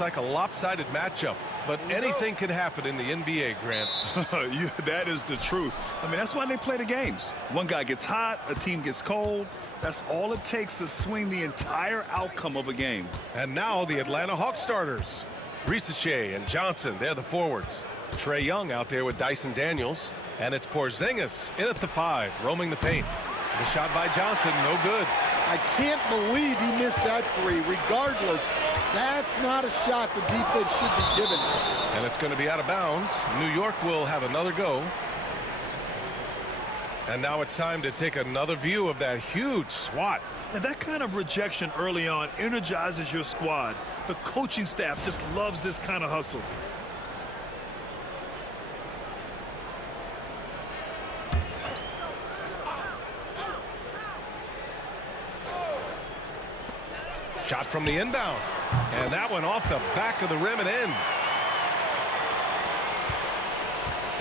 looks like a lopsided matchup, but anything can happen in the NBA, Grant. That is the truth. I mean, that's why they play the games. One guy gets hot, a team gets cold. That's all it takes to swing the entire outcome of a game. And now the Atlanta Hawks starters. Shai and Johnson, they're the forwards. Trae Young out there with Dyson Daniels. And it's Porzingis in at the 5, roaming the paint. The shot by Johnson, no good. I can't believe he missed that 3. Regardless, that's not a shot the defense should be given. And it's going to be out of bounds. New York will have another go. And now it's time to take another view of that huge swat. And that kind of rejection early on energizes your squad. The coaching staff just loves this kind of hustle. Shot from the inbound. And that one off the back of the rim and in.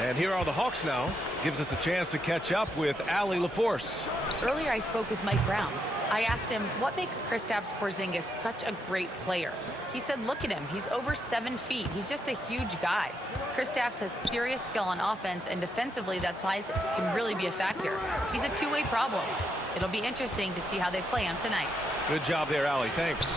And here are the Hawks now. Gives us a chance to catch up with Allie LaForce. Earlier I spoke with Mike Brown. I asked him, what makes Kristaps Porzingis such a great player? He said, look at him. He's over 7 feet. He's just a huge guy. Kristaps has serious skill on offense, and defensively, that size can really be a factor. He's a two-way problem. It'll be interesting to see how they play him tonight. Good job there, Allie. Thanks.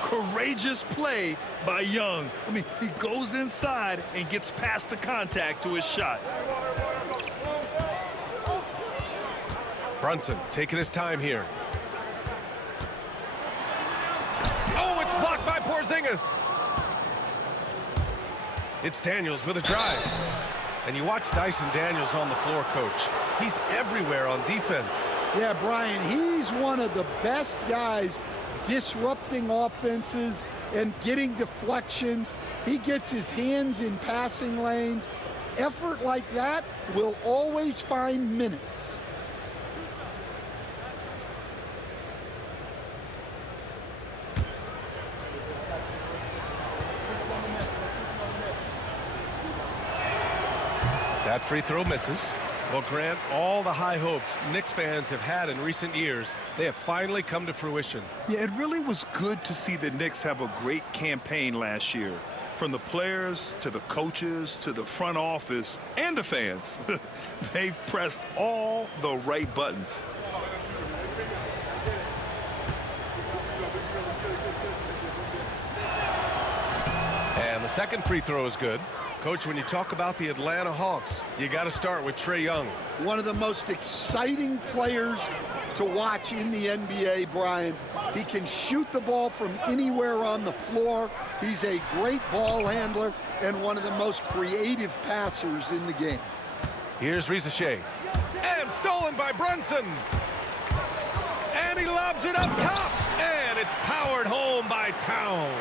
Courageous play by Young. I mean, he goes inside and gets past the contact to his shot. Brunson taking his time here. Oh, it's blocked by Porzingis. It's Daniels with a drive. And you watch Dyson Daniels on the floor, Coach. He's everywhere on defense. Yeah, Brian, he's one of the best guys disrupting offenses and getting deflections. He gets his hands in passing lanes. Effort like that will always find minutes. That free throw misses. Well, Grant, all the high hopes Knicks fans have had in recent years, they have finally come to fruition. Yeah, it really was good to see the Knicks have a great campaign last year. From the players to the coaches to the front office and the fans. They've pressed all the right buttons. And the second free throw is good. Coach, when you talk about the Atlanta Hawks, you got to start with Trae Young. One of the most exciting players to watch in the NBA, Brian. He can shoot the ball from anywhere on the floor. He's a great ball handler and one of the most creative passers in the game. Here's Shai. And stolen by Brunson. And he lobs it up top. And it's powered home by Towns.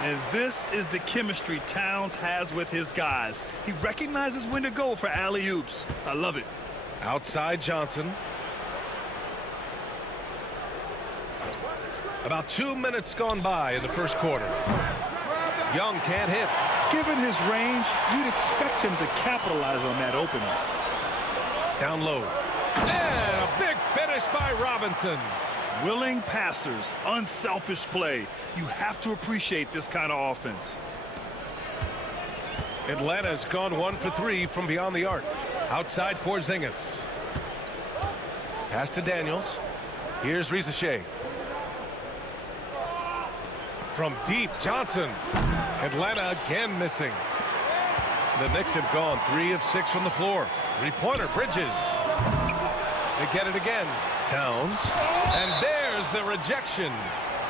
And this is the chemistry Towns has with his guys. He recognizes when to go for alley-oops. I love it. Outside Johnson. About 2 minutes gone by in the first quarter. Young can't hit. Given his range, you'd expect him to capitalize on that opening. Down low. And a big finish by Robinson. Willing passers, unselfish play. You have to appreciate this kind of offense. Atlanta's gone 1 for 3 from beyond the arc. Outside Porzingis. Pass to Daniels. Here's Shai. From deep, Johnson. Atlanta again missing. The Knicks have gone 3 of 6 from the floor. Three-pointer, Bridges. They get it again. Towns. And there's the rejection.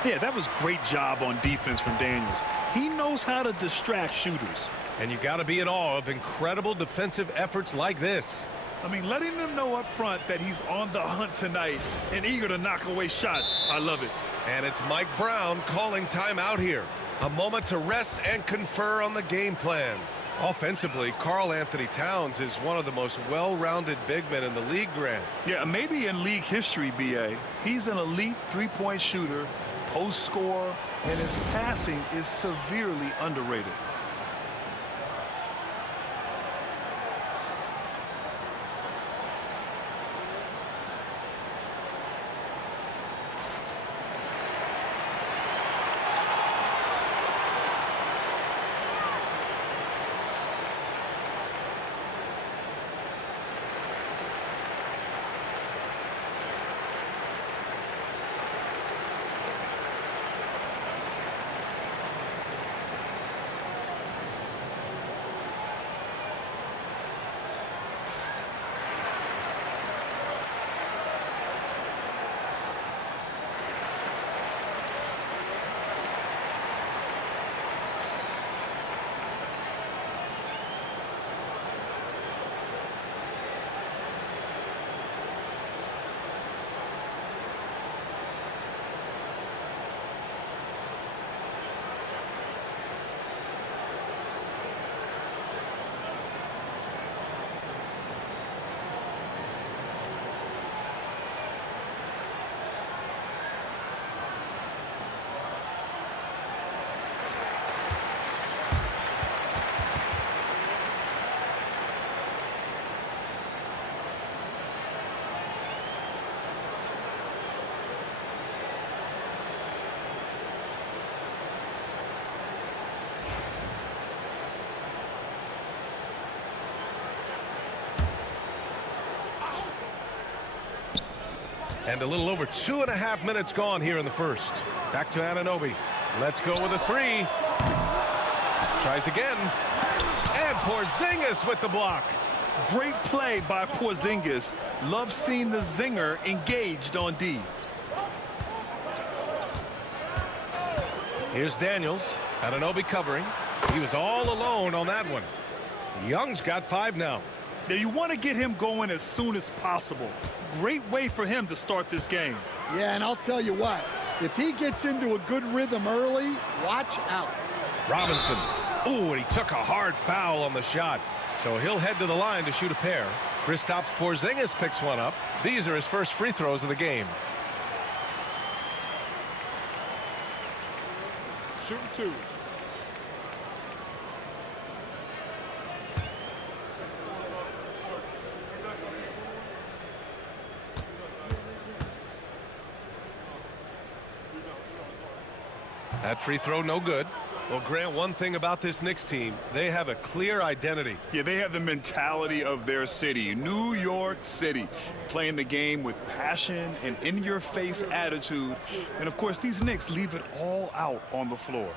Yeah, that was great job on defense from Daniels. He knows how to distract shooters. And you got to be in awe of incredible defensive efforts like this. I mean, letting them know up front that he's on the hunt tonight and eager to knock away shots. I love it. And it's Mike Brown calling timeout here. A moment to rest and confer on the game plan. Offensively, Karl Anthony Towns is one of the most well-rounded big men in the league, Grant. Yeah, maybe in league history, B.A. He's an elite three-point shooter, post scorer, and his passing is severely underrated. And a little over 2.5 minutes gone here in the first. Back to Anunoby. Let's go with a three. Tries again. And Porzingis with the block. Great play by Porzingis. Love seeing the zinger engaged on D. Here's Daniels. Anunoby covering. He was all alone on that one. Young's got 5 now. Now you want to get him going as soon as possible. Great way for him to start this game. Yeah, and I'll tell you what, if he gets into a good rhythm early, watch out. Robinson. Ooh, and he took a hard foul on the shot. So he'll head to the line to shoot a pair. Kristaps Porzingis picks one up. These are his first free throws of the game. Shooting 2. That free throw no good. Well, Grant, one thing about this Knicks team, they have a clear identity. Yeah, they have the mentality of their city, New York City, playing the game with passion and in-your-face attitude. And, of course, these Knicks leave it all out on the floor.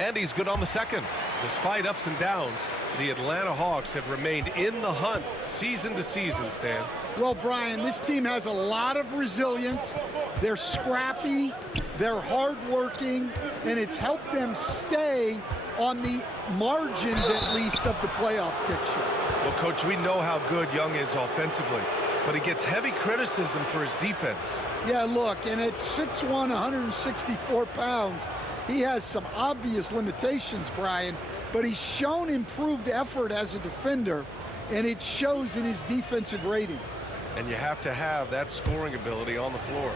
And he's good on the second. Despite ups and downs, the Atlanta Hawks have remained in the hunt season to season, Stan. Well, Brian, this team has a lot of resilience. They're scrappy, they're hardworking, and it's helped them stay on the margins, at least, of the playoff picture. Well, Coach, we know how good Young is offensively, but he gets heavy criticism for his defense. Yeah, look, and at 6'1", 164 pounds, he has some obvious limitations, Brian, but he's shown improved effort as a defender, and it shows in his defensive rating. And you have to have that scoring ability on the floor.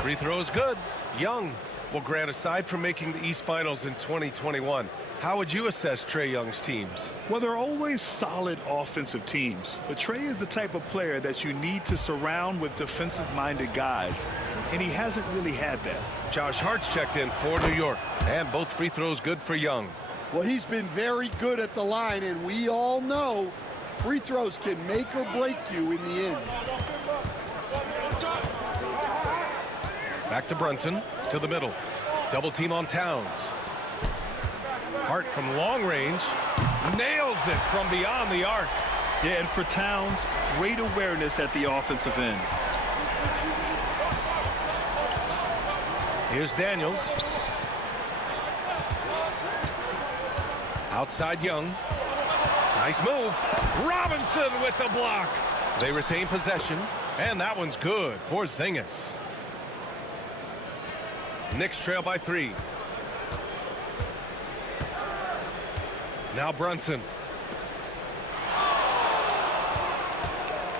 Free throw is good. Young. Well, Grant, aside from making the East Finals in 2021, how would you assess Trae Young's teams? Well, they're always solid offensive teams, but Trae is the type of player that you need to surround with defensive-minded guys, and he hasn't really had that. Josh Hart's checked in for New York, and both free throws good for Young. Well, he's been very good at the line, and we all know free throws can make or break you in the end. Back to Brunson, to the middle. Double team on Towns. Hart from long range nails it from beyond the arc. Yeah, and for Towns, great awareness at the offensive end. Here's Daniels. Outside Young. Nice move. Robinson with the block. They retain possession, and that one's good. Porzingis. Knicks trail by 3. Now Brunson.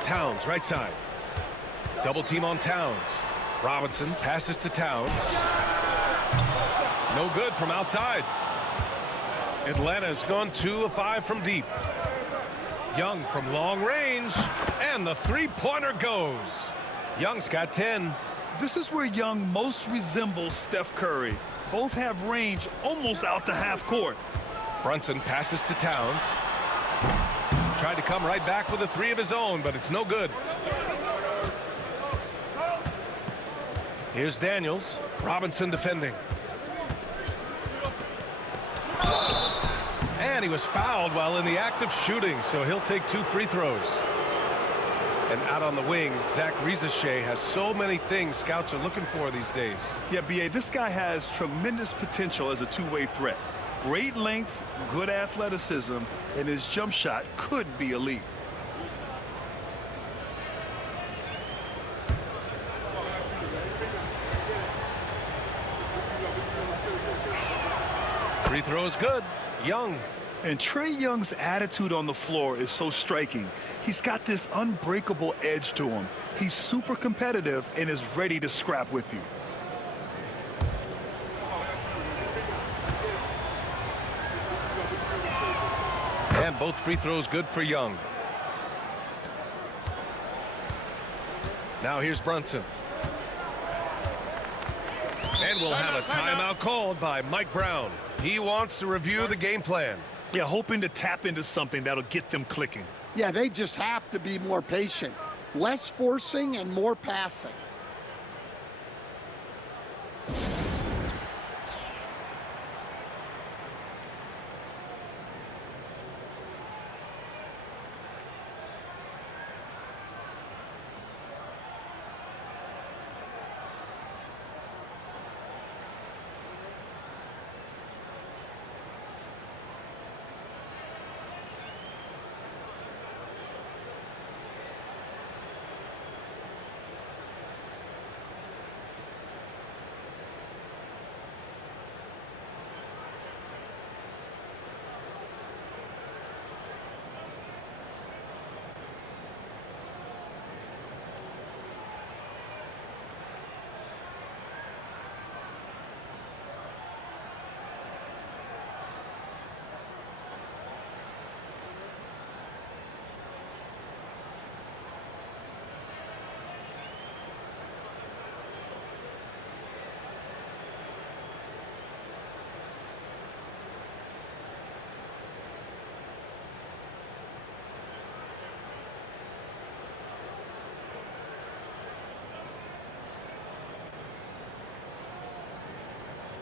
Towns, right side. Double team on Towns. Robinson passes to Towns. No good from outside. Atlanta's gone 2 of 5 from deep. Young from long range, and the three-pointer goes. Young's got 10. This is where Young most resembles Steph Curry. Both have range almost out to half court. Brunson passes to Towns. Tried to come right back with a 3 of his own, but it's no good. Here's Daniels. Robinson defending. And he was fouled while in the act of shooting, so he'll take 2 free throws. And out on the wings, Zach Rizachet has so many things scouts are looking for these days. Yeah, B.A., this guy has tremendous potential as a two-way threat. Great length, good athleticism, and his jump shot could be elite. Free throw is good. Young. And Trae Young's attitude on the floor is so striking. He's got this unbreakable edge to him. He's super competitive and is ready to scrap with you. And both free throws good for Young. Now here's Brunson. And we'll have a timeout called by Mike Brown. He wants to review the game plan. Yeah, hoping to tap into something that'll get them clicking. Yeah, they just have to be more patient. Less forcing and more passing.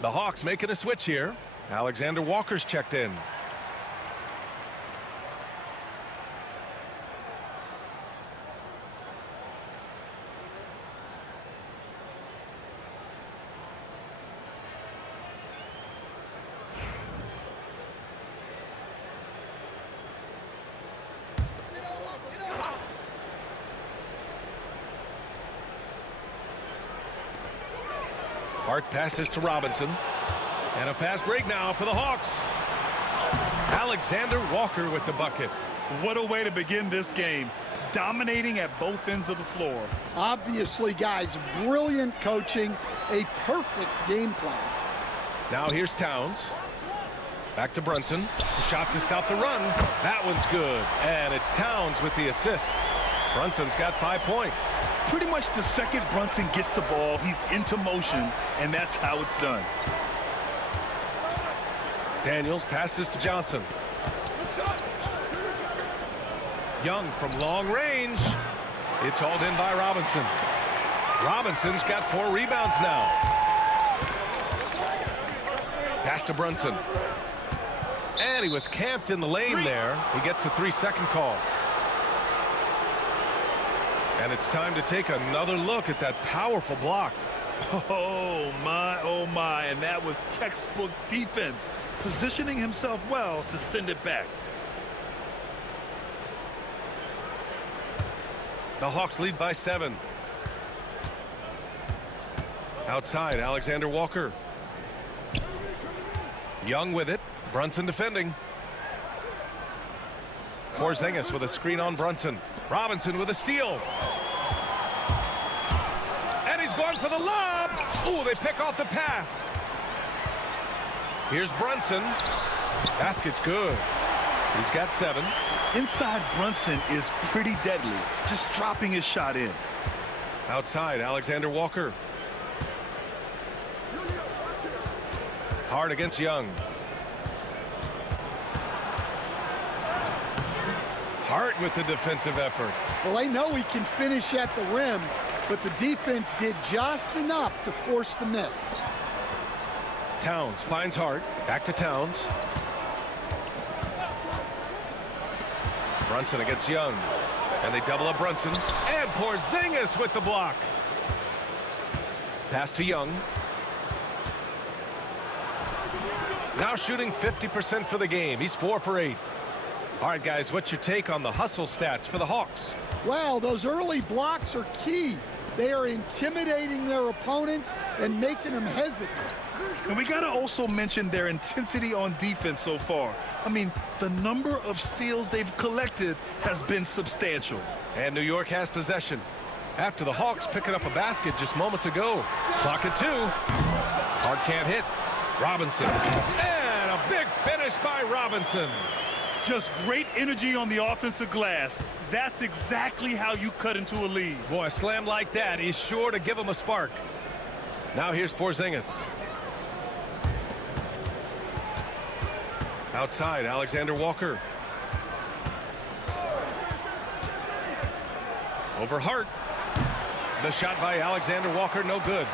The Hawks making a switch here. Alexander Walker's checked in. Hart passes to Robinson. And a fast break now for the Hawks. Alexander Walker with the bucket. What a way to begin this game. Dominating at both ends of the floor. Obviously, guys, brilliant coaching, a perfect game plan. Now here's Towns. Back to Brunson. The shot to stop the run. That one's good. And it's Towns with the assist. Brunson's got 5 points. Pretty much the second Brunson gets the ball, he's into motion, and that's how it's done. Daniels passes to Johnson. Young from long range. It's hauled in by Robinson. Robinson's got 4 rebounds now. Pass to Brunson. And he was camped in the lane there. He gets a 3-second call. And it's time to take another look at that powerful block. Oh my, and that was textbook defense, positioning himself well to send it back. The Hawks lead by 7. Outside, Alexander Walker. Young with it. Brunson defending. Porzingis with a screen on Brunson. Robinson with a steal. And he's going for the lob. Ooh, they pick off the pass. Here's Brunson. Basket's good. He's got 7. Inside Brunson is pretty deadly, just dropping his shot in. Outside, Alexander Walker. Hard against Young. Hart with the defensive effort. Well, they know he can finish at the rim, but the defense did just enough to force the miss. Towns finds Hart. Back to Towns. Brunson against Young. And they double up Brunson. And Porzingis with the block. Pass to Young. Now shooting 50% for the game. He's 4 for 8. All right, guys, what's your take on the hustle stats for the Hawks? Well, those early blocks are key. They are intimidating their opponents and making them hesitant. And we got to also mention their intensity on defense so far. I mean, the number of steals they've collected has been substantial. And New York has possession. After the Hawks picking up a basket just moments ago. Clock at 2. Hart can't hit. Robinson. And a big finish by Robinson. Just great energy on the offensive glass. That's exactly how you cut into a lead. Boy, a slam like that is sure to give him a spark. Now here's Porzingis. Outside, Alexander Walker. Over Hart. The shot by Alexander Walker, no good.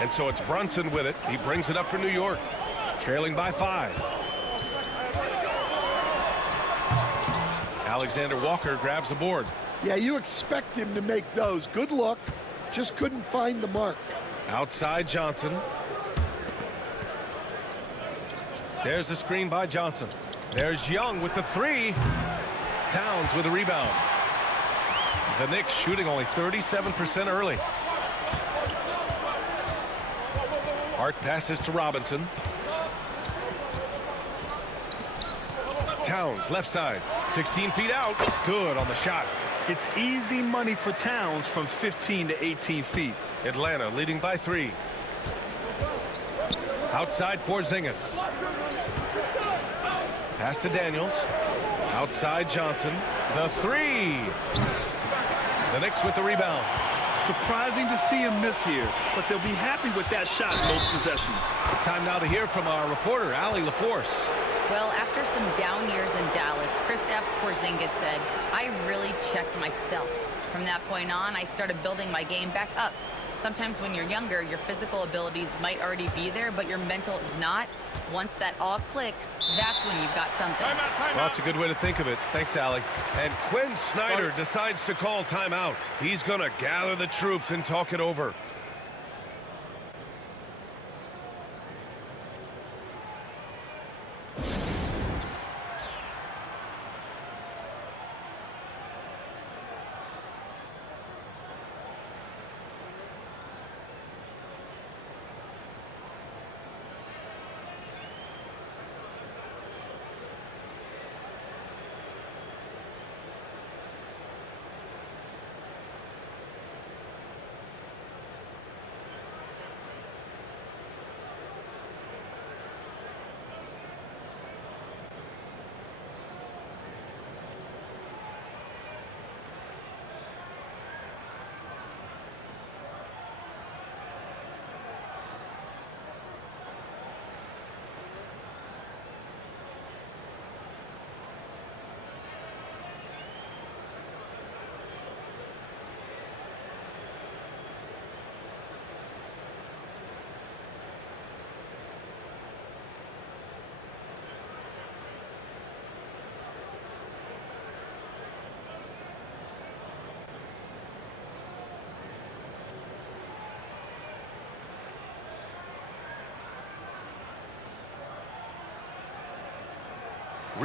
And so it's Brunson with it. He brings it up for New York, trailing by 5. Alexander Walker grabs the board. Yeah, you expect him to make those. Good luck. Just couldn't find the mark. Outside Johnson. There's the screen by Johnson. There's Young with the 3. Towns with the rebound. The Knicks shooting only 37% early. Hart passes to Robinson. Towns, left side, 16 feet out. Good on the shot. It's easy money for Towns from 15 to 18 feet. Atlanta leading by 3. Outside Porzingis. Pass to Daniels. Outside Johnson. The 3. The Knicks with the rebound. Surprising to see him miss here, but they'll be happy with that shot in most possessions. Time now to hear from our reporter, Allie LaForce. Well, after some down years in Dallas, Kristaps Porzingis said, I really checked myself. From that point on, I started building my game back up. Sometimes when you're younger, your physical abilities might already be there, but your mental is not. Once that all clicks, that's when you've got something. Well, that's a good way to think of it. Thanks, Allie. And Quinn Snyder decides to call timeout. He's going to gather the troops and talk it over.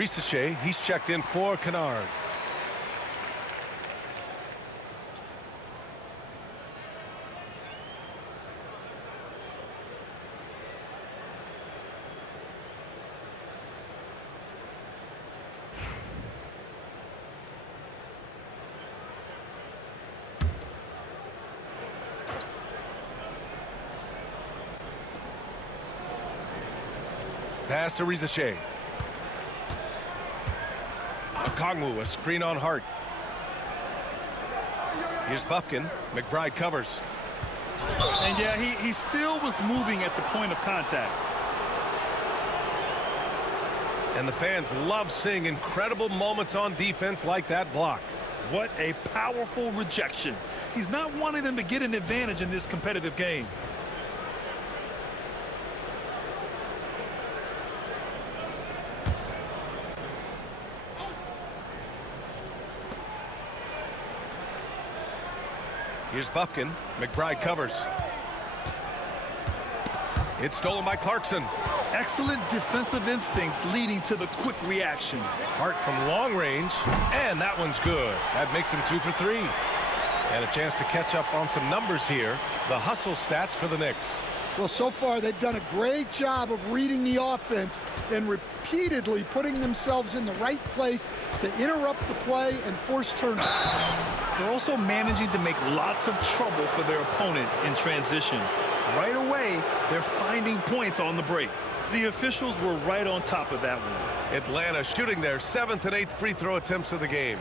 Shai, he's checked in for Kennard. Pass to Shai. Kongwu, a screen on Hart. Here's Buffkin. McBride covers. And yeah, he still was moving at the point of contact. And the fans love seeing incredible moments on defense like that block. What a powerful rejection. He's not wanting them to get an advantage in this competitive game. Here's Buffkin. McBride covers. It's stolen by Clarkson. Excellent defensive instincts leading to the quick reaction. Hart from long range, and that one's good. That makes him 2 for 3. And a chance to catch up on some numbers here. The hustle stats for the Knicks. Well, so far they've done a great job of reading the offense and repeatedly putting themselves in the right place to interrupt the play and force turnovers. They're also managing to make lots of trouble for their opponent in transition. Right away, they're finding points on the break. The officials were right on top of that one. Atlanta shooting their 7th and 8th free throw attempts of the game.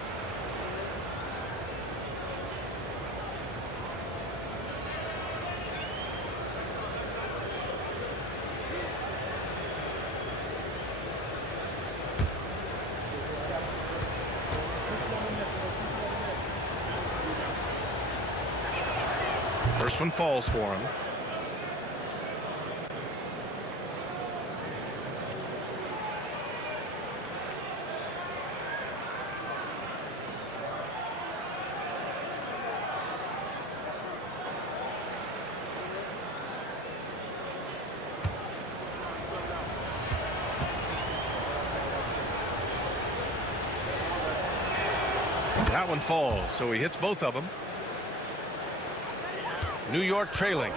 First one falls for him. That one falls, so he hits both of them. New York trailing.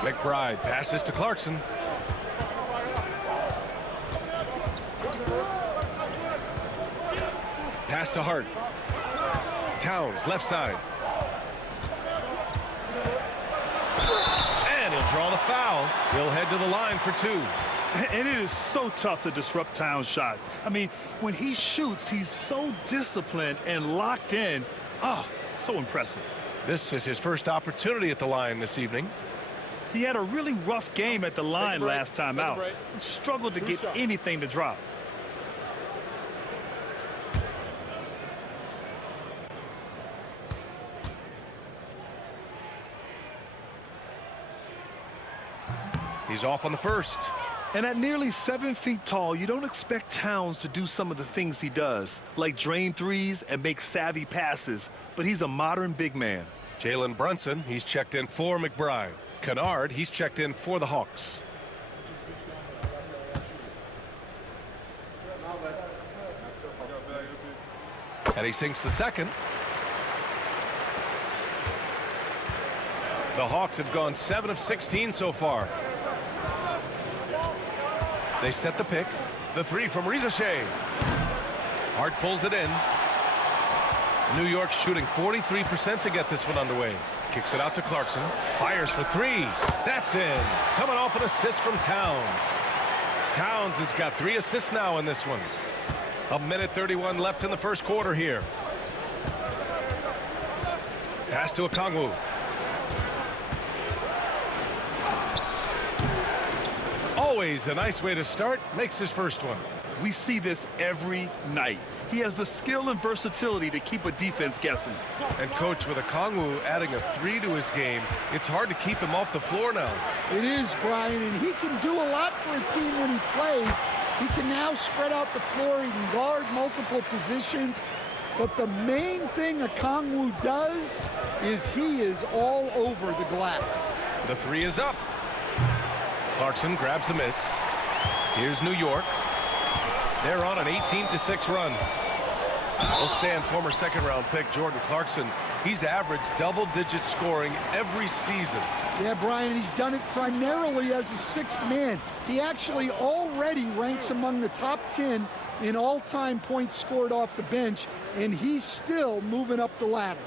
McBride passes to Clarkson. Pass to Hart. Towns, left side. And he'll draw the foul. He'll head to the line for two. And it is so tough to disrupt Towns' shot. I mean, when he shoots, he's so disciplined and locked in. Oh, so impressive. This is his first opportunity at the line this evening. He had a really rough game at the line last time out. Struggled to get anything to drop. He's off on the first. And at nearly 7 feet tall, you don't expect Towns to do some of the things he does, like drain threes and make savvy passes, but he's a modern big man. Jalen Brunson, he's checked in for McBride. Kennard, he's checked in for the Hawks. And he sinks the second. The Hawks have gone 7 of 16 so far. They set the pick. The three from Shai. Hart pulls it in. New York shooting 43% to get this one underway. Kicks it out to Clarkson. Fires for three. That's in. Coming off an assist from Towns. Towns has got 3 assists now in this one. 1:31 left in the first quarter here. Pass to Okongwu. Always a nice way to start. Makes his first one. We see this every night. He has the skill and versatility to keep a defense guessing. And coach, with Okongwu adding a 3 to his game, it's hard to keep him off the floor now. It is, Brian, and he can do a lot for a team when he plays. He can now spread out the floor. He can guard multiple positions. But the main thing Okongwu does is he is all over the glass. The 3 is up. Clarkson grabs a miss. Here's New York. They're on an 18-6 run. We'll stand former second-round pick Jordan Clarkson. He's averaged double-digit scoring every season. Yeah, Brian, he's done it primarily as a sixth man. He actually already ranks among the top 10 in all-time points scored off the bench, and he's still moving up the ladder.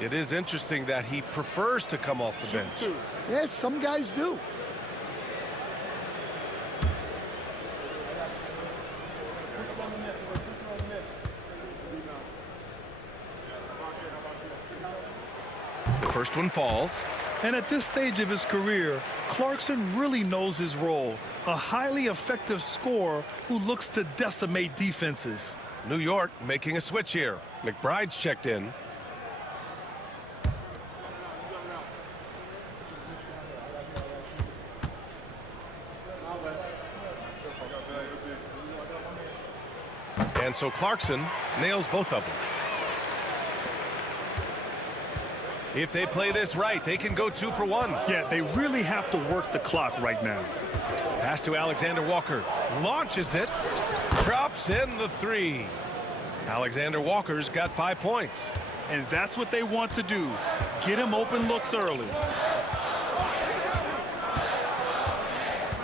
It is interesting that he prefers to come off the bench. Yes, some guys do. The first one falls. And at this stage of his career, Clarkson really knows his role. A highly effective scorer who looks to decimate defenses. New York making a switch here. McBride's checked in. And so Clarkson nails both of them. If they play this right, they can go 2 for 1. Yeah, they really have to work the clock right now. Pass to Alexander Walker. Launches it. Drops in the 3. Alexander Walker's got 5 points. And that's what they want to do. Get him open looks early.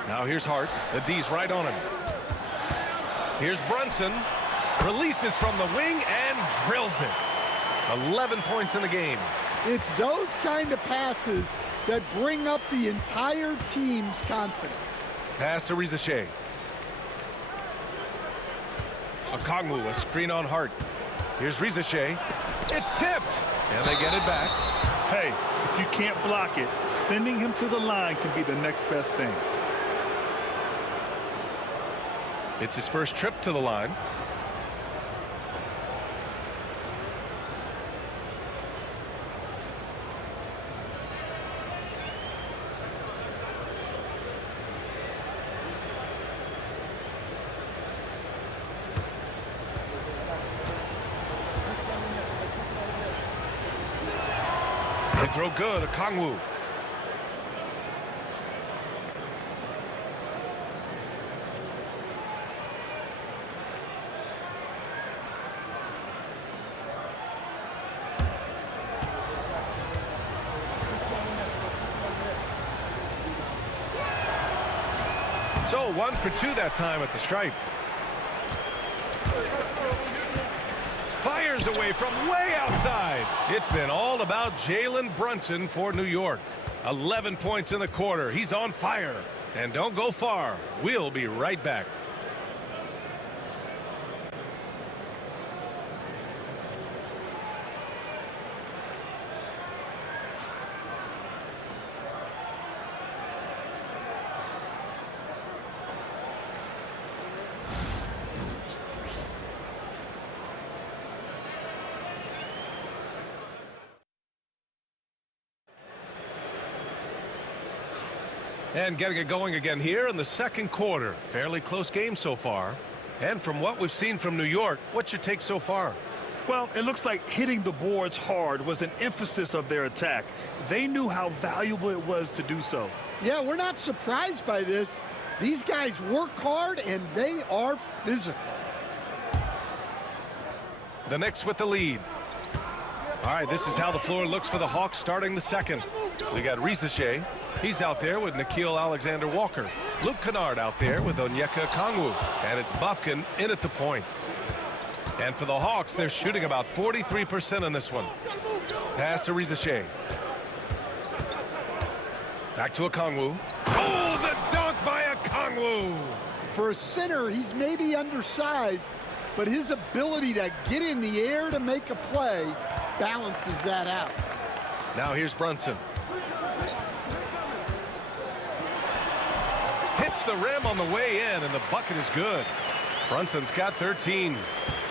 Now here's Hart. The D's right on him. Here's Brunson. Releases from the wing and drills it. 11 points in the game. It's those kind of passes that bring up the entire team's confidence. Pass to Shai. Okongwu, a screen on Hart. Here's Shai. It's tipped, and they get it back. Hey, if you can't block it, sending him to the line can be the next best thing. It's his first trip to the line. throw good. Okongwu. So 1 for 2 that time at the stripe. Fires away from way outside. It's been all about Jalen Brunson for New York. 11 points in the quarter. He's on fire. And don't go far. We'll be right back. And getting it going again here in the second quarter. Fairly close game so far. And from what we've seen from New York, what's your take so far? Well, it looks like hitting the boards hard was an emphasis of their attack. They knew how valuable it was to do so. Yeah, we're not surprised by this. These guys work hard, and they are physical. The Knicks with the lead. All right, this is how the floor looks for the Hawks starting the second. We got Shai. He's out there with Nickeil Alexander-Walker. Luke Kennard out there with Onyeka Okongwu. And it's Bufkin in at the point. And for the Hawks, they're shooting about 43% in this one. Pass to Shai. Back to Okongwu. Oh, the dunk by Okongwu! For a center, he's maybe undersized, but his ability to get in the air to make a play balances that out. Now here's Brunson. Hits the rim on the way in, and the bucket is good. Brunson's got 13.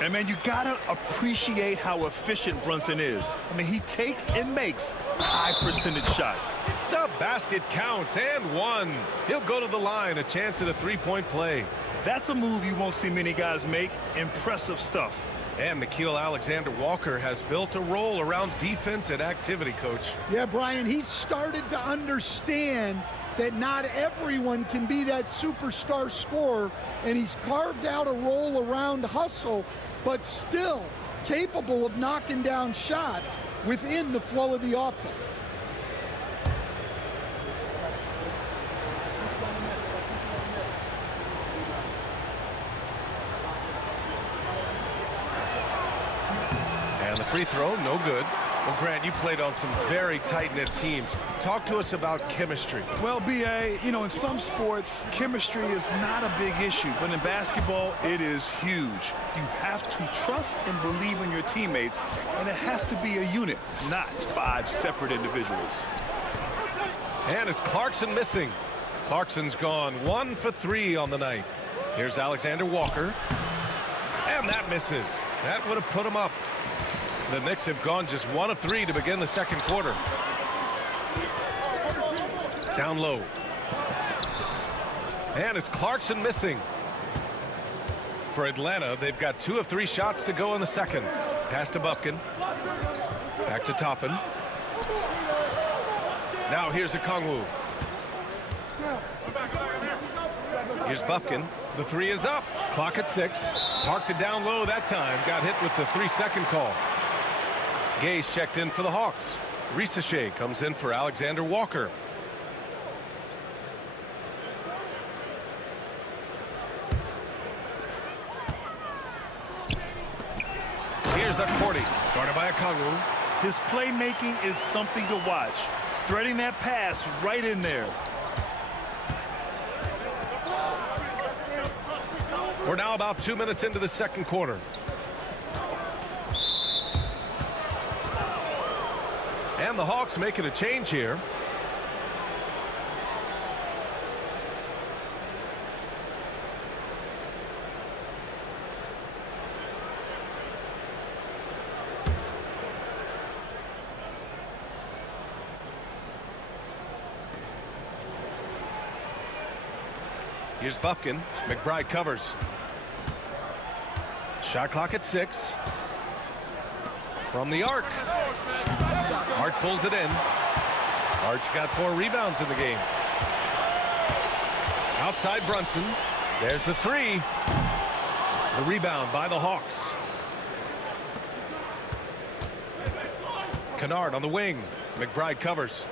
And, man, you got to appreciate how efficient Brunson is. I mean, he takes and makes high-percentage shots. The basket counts, and one. He'll go to the line, a chance at a three-point play. That's a move you won't see many guys make. Impressive stuff. And Nickeil Alexander-Walker has built a role around defense and activity, Coach. Yeah, Brian, he's started to understand that not everyone can be that superstar scorer, and he's carved out a role around hustle, but still capable of knocking down shots within the flow of the offense. And the free throw, no good. Well, Grant, you played on some very tight-knit teams. Talk to us about chemistry. Well, B.A., you know, in some sports, chemistry is not a big issue, but in basketball, it is huge. You have to trust and believe in your teammates, and it has to be a unit, not 5 separate individuals. And it's Clarkson missing. Clarkson's gone 1 for 3 on the night. Here's Alexander-Walker. And that misses. That would have put him up. The Knicks have gone just 1 of 3 to begin the second quarter. Down low. And it's Clarkson missing. For Atlanta, they've got 2 of 3 shots to go in the second. Pass to Bufkin. Back to Toppin. Now here's Okongwu. Here's Bufkin. The 3 is up. Clock at 6. Parked it down low that time. Got hit with the 3-second call. Gay's checked in for the Hawks. Shai comes in for Alexander-Walker. Here's Cordy, guarded by Okongwu. His playmaking is something to watch. Threading that pass right in there. We're now about 2 minutes into the second quarter. And the Hawks making a change here. Here's Bufkin. McBride covers. Shot clock at 6. From the arc. Hart pulls it in. Hart's got 4 rebounds in the game. Outside Brunson. There's the 3. The rebound by the Hawks. Kennard on the wing. McBride covers.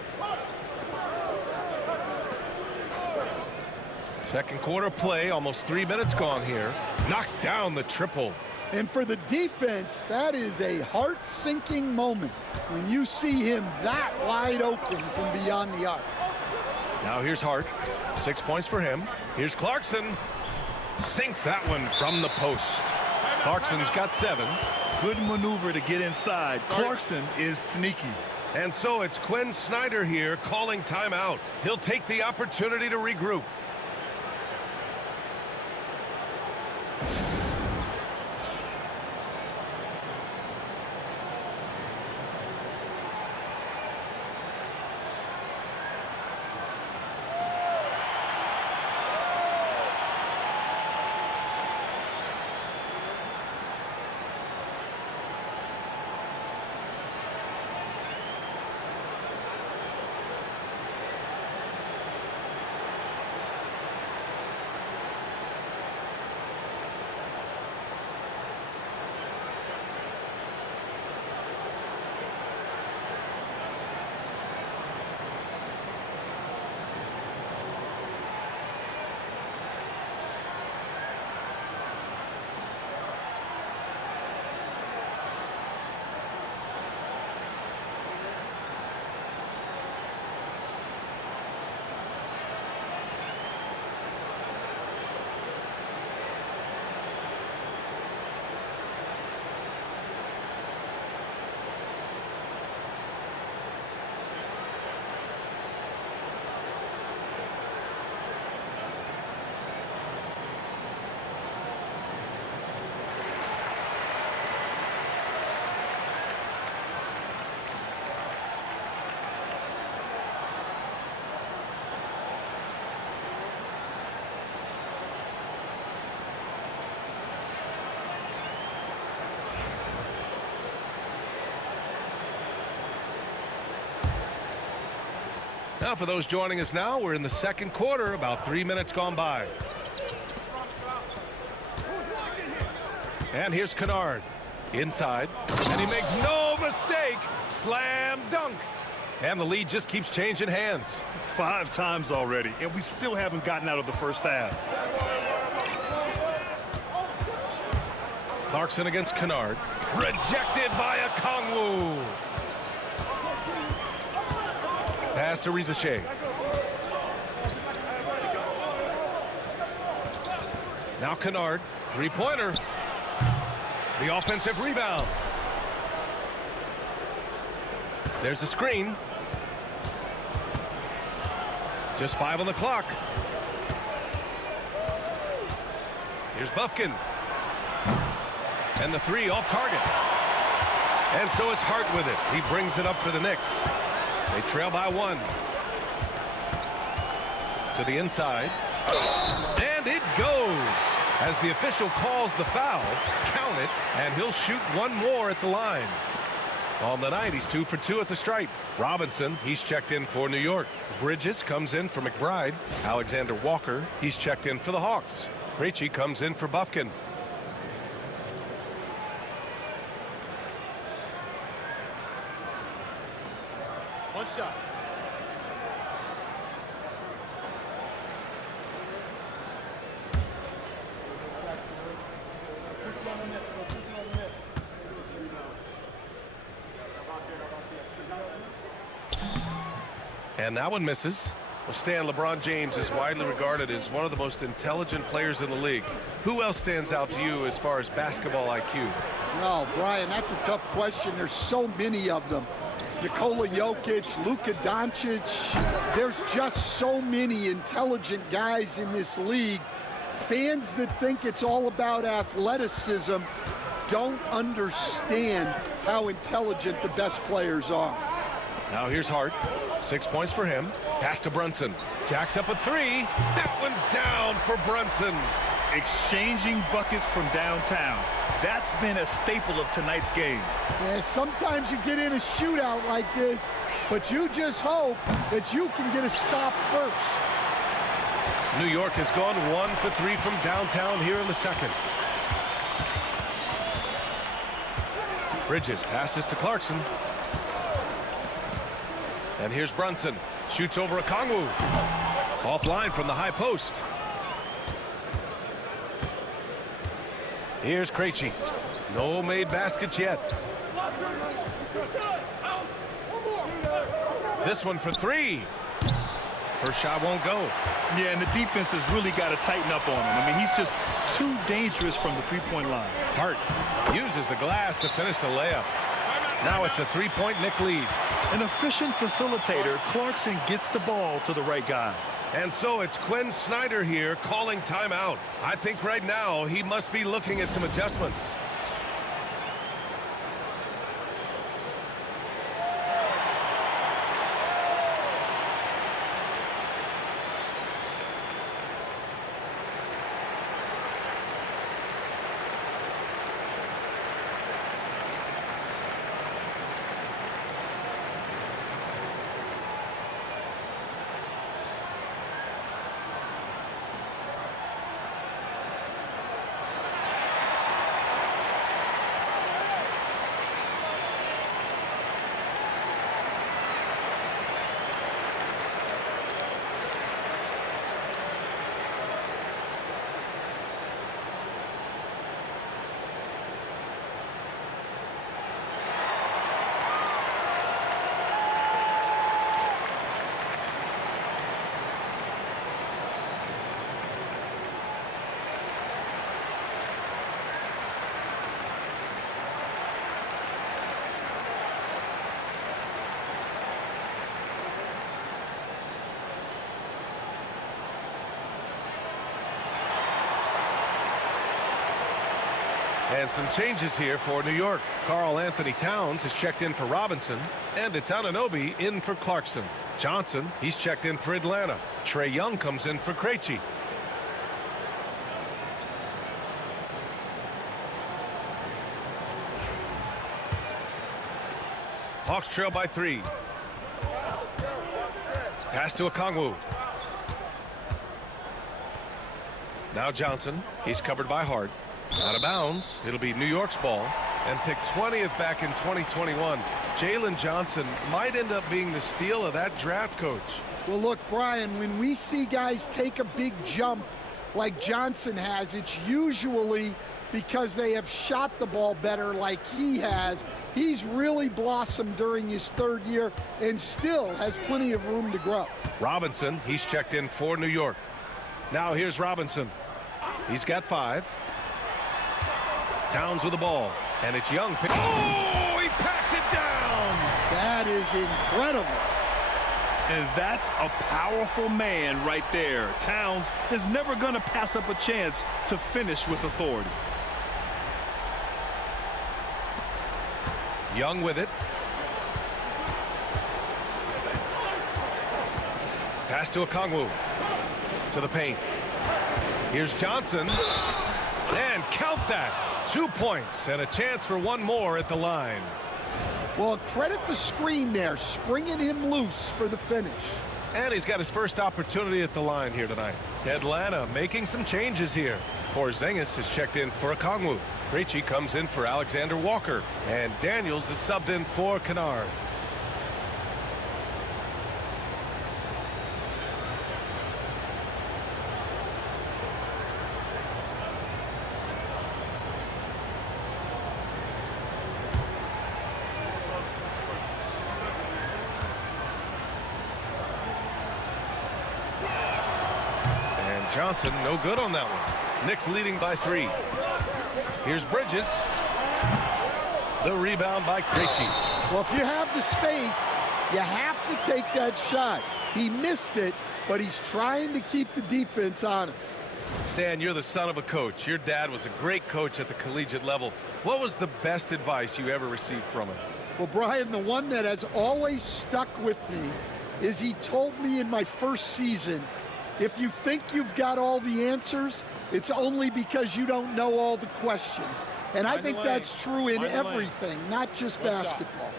Second quarter play, almost 3 minutes gone here. Knocks down the triple. And for the defense, that is a heart-sinking moment when you see him that wide open from beyond the arc. Now here's Hart. 6 points for him. Here's Clarkson. Sinks that one from the post. Clarkson's got 7. Good maneuver to get inside. Clarkson is sneaky. And so it's Quinn Snyder here calling timeout. He'll take the opportunity to regroup. Now, for those joining us now, we're in the second quarter, about 3 minutes gone by. And here's Kennard. Inside. And he makes no mistake. Slam dunk. And the lead just keeps changing hands. 5 times already, and we still haven't gotten out of the first half. Clarkson against Kennard. Rejected by Okongwu. Pass to Rizachet. Now Kennard, 3-pointer. The offensive rebound. There's a screen. Just 5 on the clock. Here's Bufkin. And the 3 off target. And so it's Hart with it. He brings it up for the Knicks. They trail by 1. To the inside. And it goes. As the official calls the foul, count it, and he'll shoot 1 more at the line. On the night, he's 2 for 2 at the stripe. Robinson, he's checked in for New York. Bridges comes in for McBride. Alexander Walker, he's checked in for the Hawks. Krejci comes in for Bufkin. One shot. And that one misses. Well, Stan, LeBron James is widely regarded as one of the most intelligent players in the league. Who else stands out to you as far as basketball IQ? No, Brian, that's a tough question. There's so many of them. Nikola Jokic, Luka Doncic. There's just so many intelligent guys in this league. Fans that think it's all about athleticism don't understand how intelligent the best players are. Now here's Hart. 6 points for him. Pass to Brunson. Jacks up a 3. That one's down for Brunson. exchanging buckets from downtown. That's been a staple of tonight's game. Yeah, sometimes you get in a shootout like this, but you just hope that you can get a stop first. New York has gone 1 for 3 from downtown here in the second. Bridges passes to Clarkson. And here's Brunson. Shoots over Okongwu. Offline from the high post. Here's Krejci. No made baskets yet. This one for 3. First shot won't go. Yeah, and the defense has really got to tighten up on him. I mean, he's just too dangerous from the three-point line. Hart uses the glass to finish the layup. Now it's a 3-point Knick lead. An efficient facilitator, Clarkson gets the ball to the right guy. And so it's Quinn Snyder here calling timeout. I think right now he must be looking at some adjustments. And some changes here for New York. Karl Anthony Towns has checked in for Robinson. And it's Anunoby in for Clarkson. Johnson, he's checked in for Atlanta. Trae Young comes in for Krejci. Hawks trail by 3. Pass to Okongwu. Now Johnson. He's covered by Hart. Out of bounds. It'll be New York's ball. And picked 20th back in 2021. Jalen Johnson might end up being the steal of that draft, coach. Well, look, Brian, when we see guys take a big jump like Johnson has, it's usually because they have shot the ball better like he has. He's really blossomed during his 3rd year and still has plenty of room to grow. Robinson, he's checked in for New York. Now here's Robinson. He's got 5. Towns with the ball. And it's Young. Oh, he packs it down. That is incredible. And that's a powerful man right there. Towns is never going to pass up a chance to finish with authority. Young with it. Pass to Okongwu. To the paint. Here's Johnson. And count that. 2 points and a chance for one more at the line. Well, credit the screen there, springing him loose for the finish. And he's got his first opportunity at the line here tonight. Atlanta making some changes here. Porzingis has checked in for Okongwu. Krejci comes in for Alexander Walker. And Daniels is subbed in for Kennard. Johnson, no good on that one. Knicks leading by 3. Here's Bridges. The rebound by Krejci. Well, if you have the space, you have to take that shot. He missed it, but he's trying to keep the defense honest. Stan, you're the son of a coach. Your dad was a great coach at the collegiate level. What was the best advice you ever received from him? Well, Brian, the one that has always stuck with me is he told me in my first season, If you think you've got all the answers, it's only because you don't know all the questions. And I think that's true in everything, not just basketball.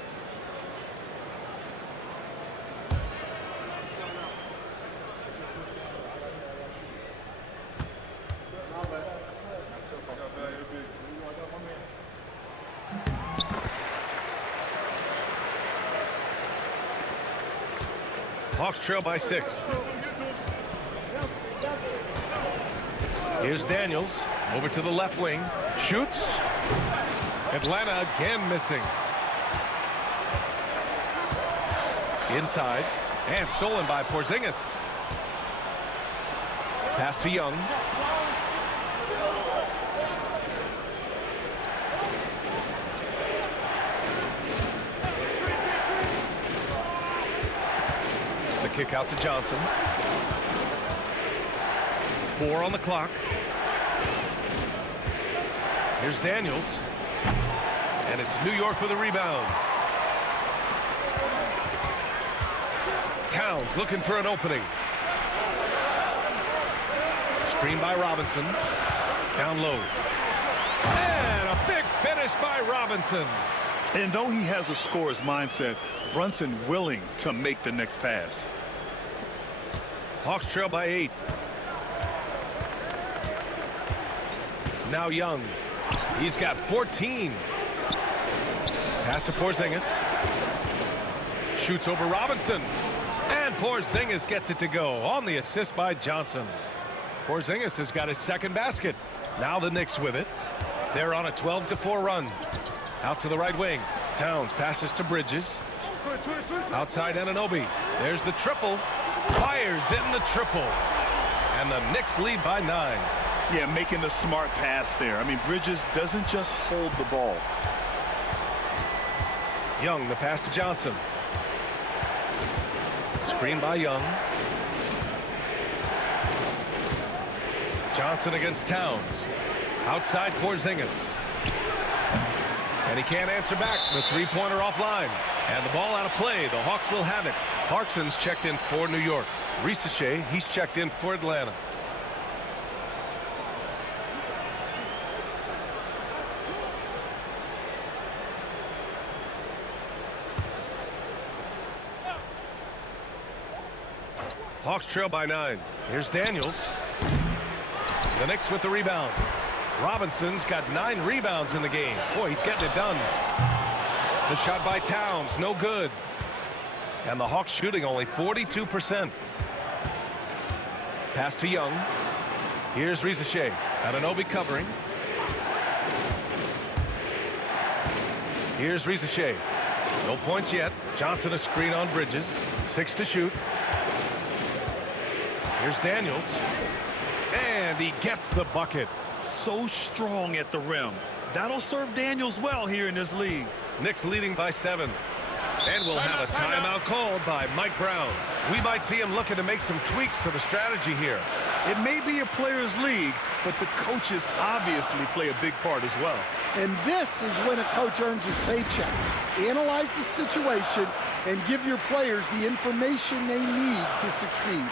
Hawks trail by 6. Here's Daniels over to the left wing. Shoots. Atlanta again missing. Inside. And stolen by Porzingis. Pass to Young. The kick out to Johnson. 4 on the clock. Here's Daniels. And it's New York with a rebound. Towns looking for an opening. Screen by Robinson. Down low. And a big finish by Robinson. And though he has a scorer's mindset, Brunson willing to make the next pass. Hawks trail by 8. Now Young. He's got 14. Pass to Porzingis. Shoots over Robinson. And Porzingis gets it to go on the assist by Johnson. Porzingis has got his second basket. Now the Knicks with it. They're on a 12-4 run. Out to the right wing. Towns passes to Bridges. Outside Anunoby. There's the triple. Fires in the triple. And the Knicks lead by 9. Yeah, making the smart pass there. I mean, Bridges doesn't just hold the ball. Young, the pass to Johnson. Screen by Young. Johnson against Towns. Outside Porzingis. And he can't answer back. The three-pointer offline. And the ball out of play. The Hawks will have it. CLARKSON's checked in for New York. Shai, he's checked in for Atlanta. Hawks trail by 9. Here's Daniels. The Knicks with the rebound. Robinson's got 9 rebounds in the game. Boy, he's getting it done. The shot by Towns, no good. And the Hawks shooting only 42%. Pass to Young. Here's Shai. Anunoby covering. Here's Shai. No points yet. Johnson a screen on Bridges. 6 to shoot. Here's Daniels. And he gets the bucket. So strong at the rim. That'll serve Daniels well here in this league. Knicks leading by 7. And we'll have a timeout called by Mike Brown. We might see him looking to make some tweaks to the strategy here. It may be a players' league, but the coaches obviously play a big part as well. And this is when a coach earns his paycheck. Analyze the situation and give your players the information they need to succeed.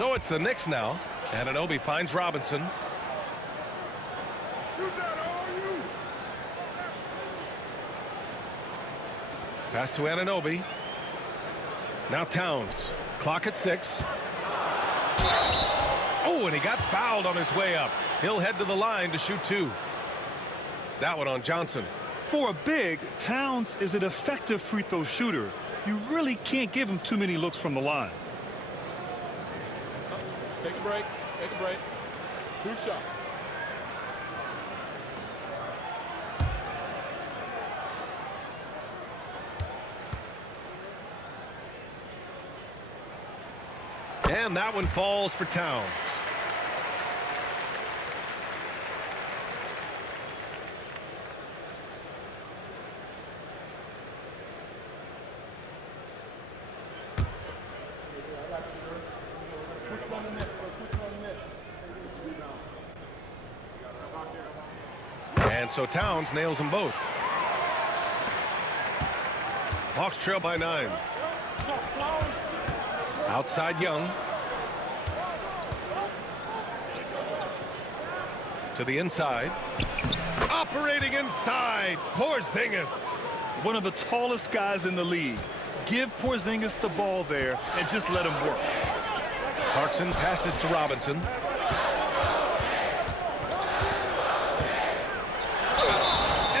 So it's the Knicks now. Anunoby finds Robinson. Pass to Anunoby. Now Towns. Clock at 6. Oh, and he got fouled on his way up. He'll head to the line to shoot 2. That one on Johnson. For a big, Towns is an effective free throw shooter. You really can't give him too many looks from the line. Take a break. Take a break. 2 shots. And that one falls for Towns. And so Towns nails them both. Hawks trail by 9. Outside Young. To the inside. Operating inside. Porzingis. One of the tallest guys in the league. Give Porzingis the ball there and just let him work. Clarkson passes to Robinson.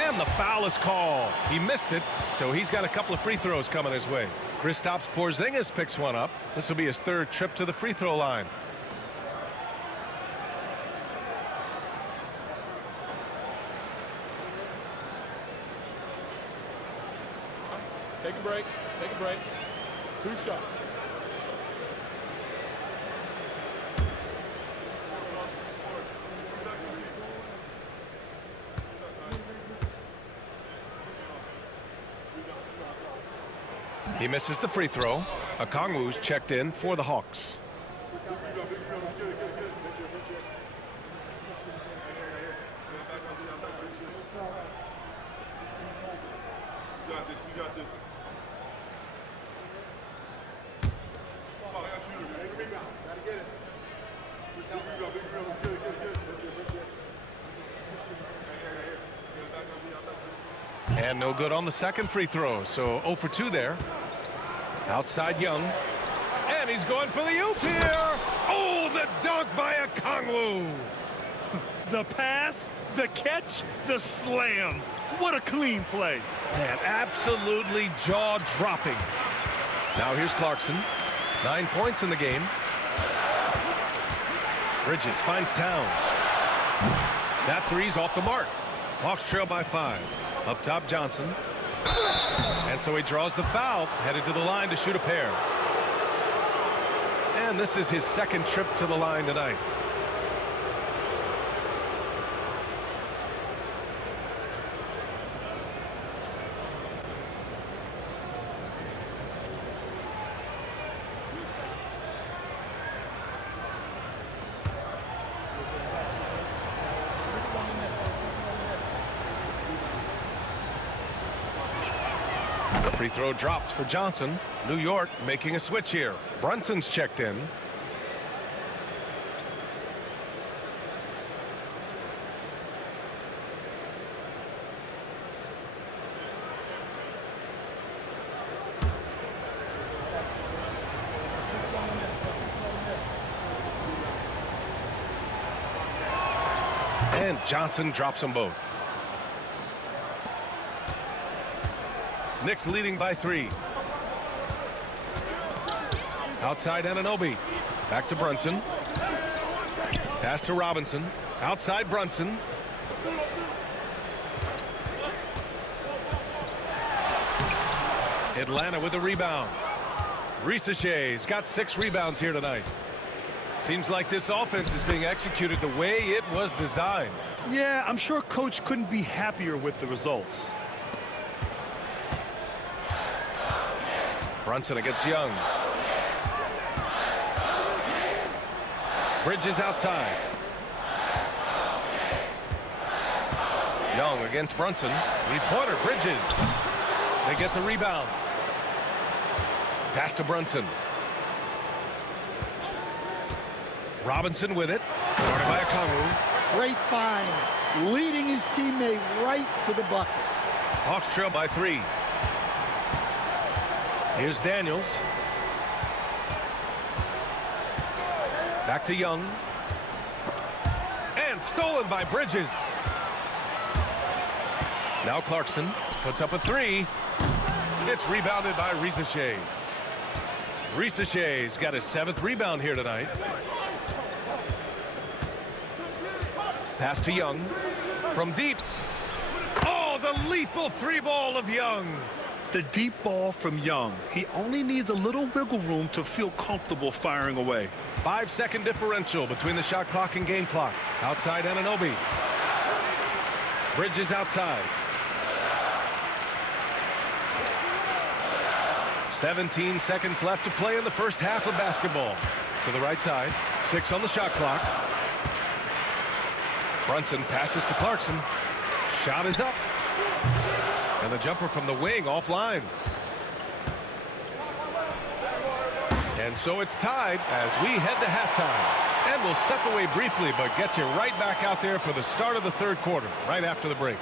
And the foul is called. He missed it, so he's got a couple of free throws coming his way. Kristaps Porzingis picks one up. This will be his 3rd trip to the free throw line. Take a break. Take a break. 2 shots. He misses the free throw. Okongwu's checked in for the Hawks. And no good on the second free throw, so 0 for 2 there. Outside Young. And he's going for the oop here. Oh, the dunk by Okongwu. The pass, the catch, the slam. What a clean play. Man, absolutely jaw-dropping. Now here's Clarkson. 9 points in the game. Bridges finds Towns. That three's off the mark. Hawks trail by 5. Up top, Johnson. And so he draws the foul, headed to the line to shoot a pair. And this is his 2nd trip to the line tonight. Free throw dropped for Johnson. New York making a switch here. Brunson's checked in. And Johnson drops them both. Knicks leading by 3. Outside Anunoby. Back to Brunson. Pass to Robinson. Outside Brunson. Atlanta with a rebound. Shai's got 6 rebounds here tonight. Seems like this offense is being executed the way it was designed. Yeah, I'm sure Coach couldn't be happier with the results. Brunson against Young. Bridges outside. Young against Brunson. 3-pointer, Bridges. They get the rebound. Pass to Brunson. Robinson with it. Started by Okongwu. Great find, leading his teammate right to the bucket. Hawks trail by 3. Here's Daniels. Back to Young. And stolen by Bridges. Now Clarkson puts up a 3. It's rebounded by Shai. Shai's got his 7th rebound here tonight. Pass to Young. From deep. Oh, the lethal 3-ball of Young. The deep ball from Young. He only needs a little wiggle room to feel comfortable firing away. 5-second differential between the shot clock and game clock. Outside Anunoby. Bridges outside. 17 seconds left to play in the first half of basketball. To the right side. 6 on the shot clock. Brunson passes to Clarkson. Shot is up. And the jumper from the wing offline. And so it's tied as we head to halftime. And we'll step away briefly, but get you right back out there for the start of the third quarter, right after the break.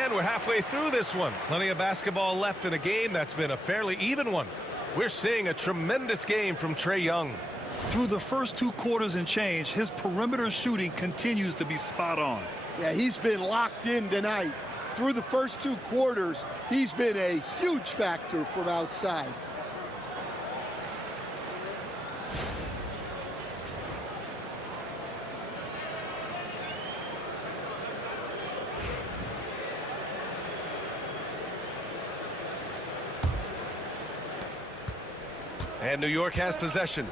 And we're halfway through this one. Plenty of basketball left in a game that's been a fairly even one. We're seeing a tremendous game from Trae Young. Through the first 2 quarters and change, his perimeter shooting continues to be spot on. Yeah, he's been locked in tonight. Through the first 2 quarters, he's been a huge factor from outside. And New York has possession.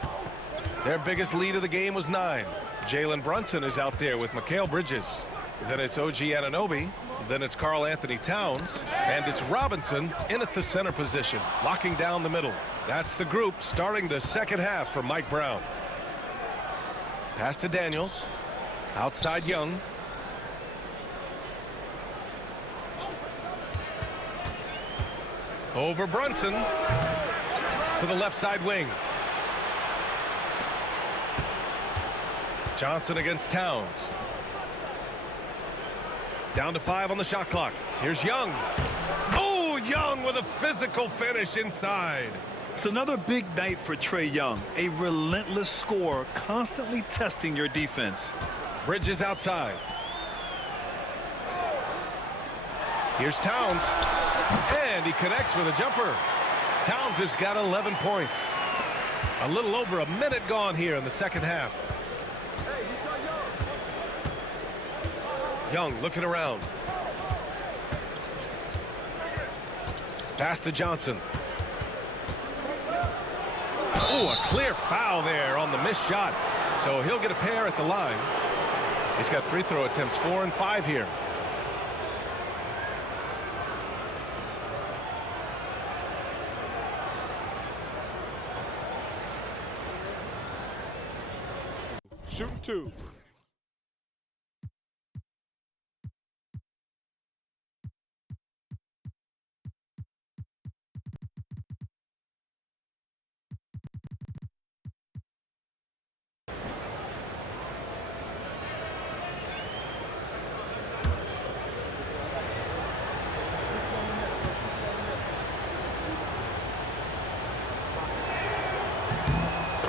Their biggest lead of the game was 9. Jalen Brunson is out there with Mikal Bridges. Then it's OG Anunoby. Then it's Karl Anthony Towns. And it's Robinson in at the center position, locking down the middle. That's the group starting the second half for Mike Brown. Pass to Daniels. Outside Young. Over Brunson. To the left side wing. Johnson against Towns. Down to 5 on the shot clock. Here's Young. Oh, Young with a physical finish inside. It's another big night for Trae Young. A relentless scorer, constantly testing your defense. Bridges outside. Here's Towns. And he connects with a jumper. Towns has got 11 points. A little over a minute gone here in the second half. Young looking around. Pass to Johnson. Oh, a clear foul there on the missed shot. So he'll get a pair at the line. He's got free throw attempts 4 and 5 here. Shooting 2.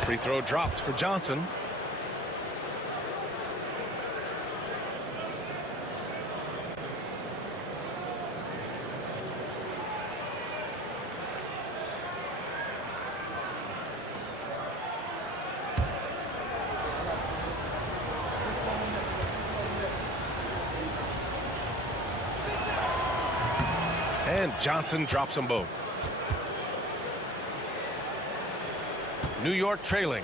Free throw dropped for Johnson. And Johnson drops them both. New York trailing.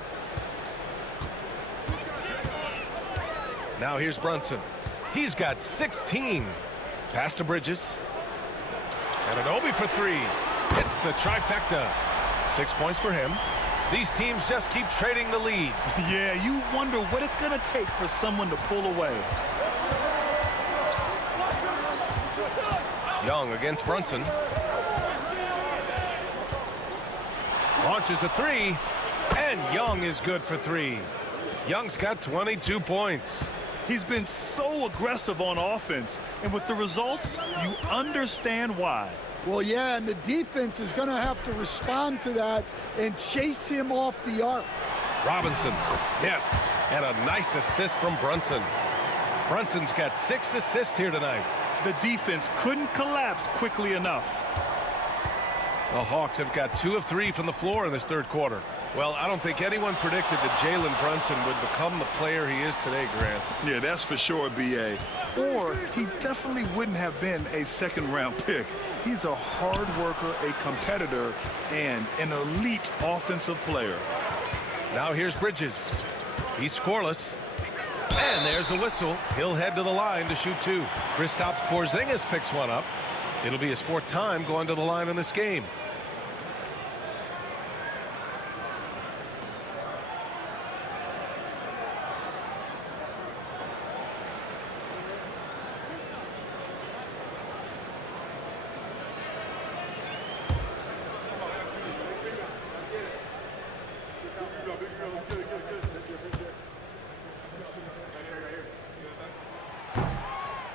Now here's Brunson. He's got 16. Pass to Bridges. And Anunoby for three. It's the trifecta. 6 points for him. These teams just keep trading the lead. Yeah, you wonder what it's going to take for someone to pull away. Young against Brunson. Launches a three. And Young is good for three. Young's got 22 points. He's been so aggressive on offense, and with the results, you understand why. Well, yeah, and the defense is going to have to respond to that and chase him off the arc. Robinson, yes, and a nice assist from Brunson. Brunson's got 6 assists here tonight. The defense couldn't collapse quickly enough. The Hawks have got 2 of 3 from the floor in this third quarter. Well, I don't think anyone predicted that Jalen Brunson would become the player he is today, Grant. Yeah, that's for sure, B.A. Or he definitely wouldn't have been a second-round pick. He's a hard worker, a competitor, and an elite offensive player. Now here's Bridges. He's scoreless. And there's a whistle. He'll head to the line to shoot 2. Kristaps Porzingis picks one up. It'll be his 4th time going to the line in this game.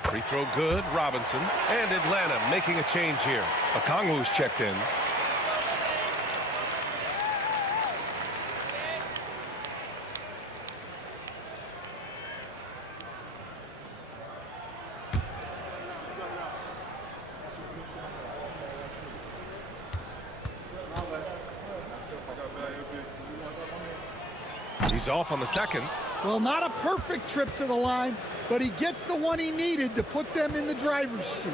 Free throw good, Robinson. And Atlanta making a change here. Okongwu's checked in. He's off on the second. Well, not a perfect trip to the line, but he gets the one he needed to put them in the driver's seat.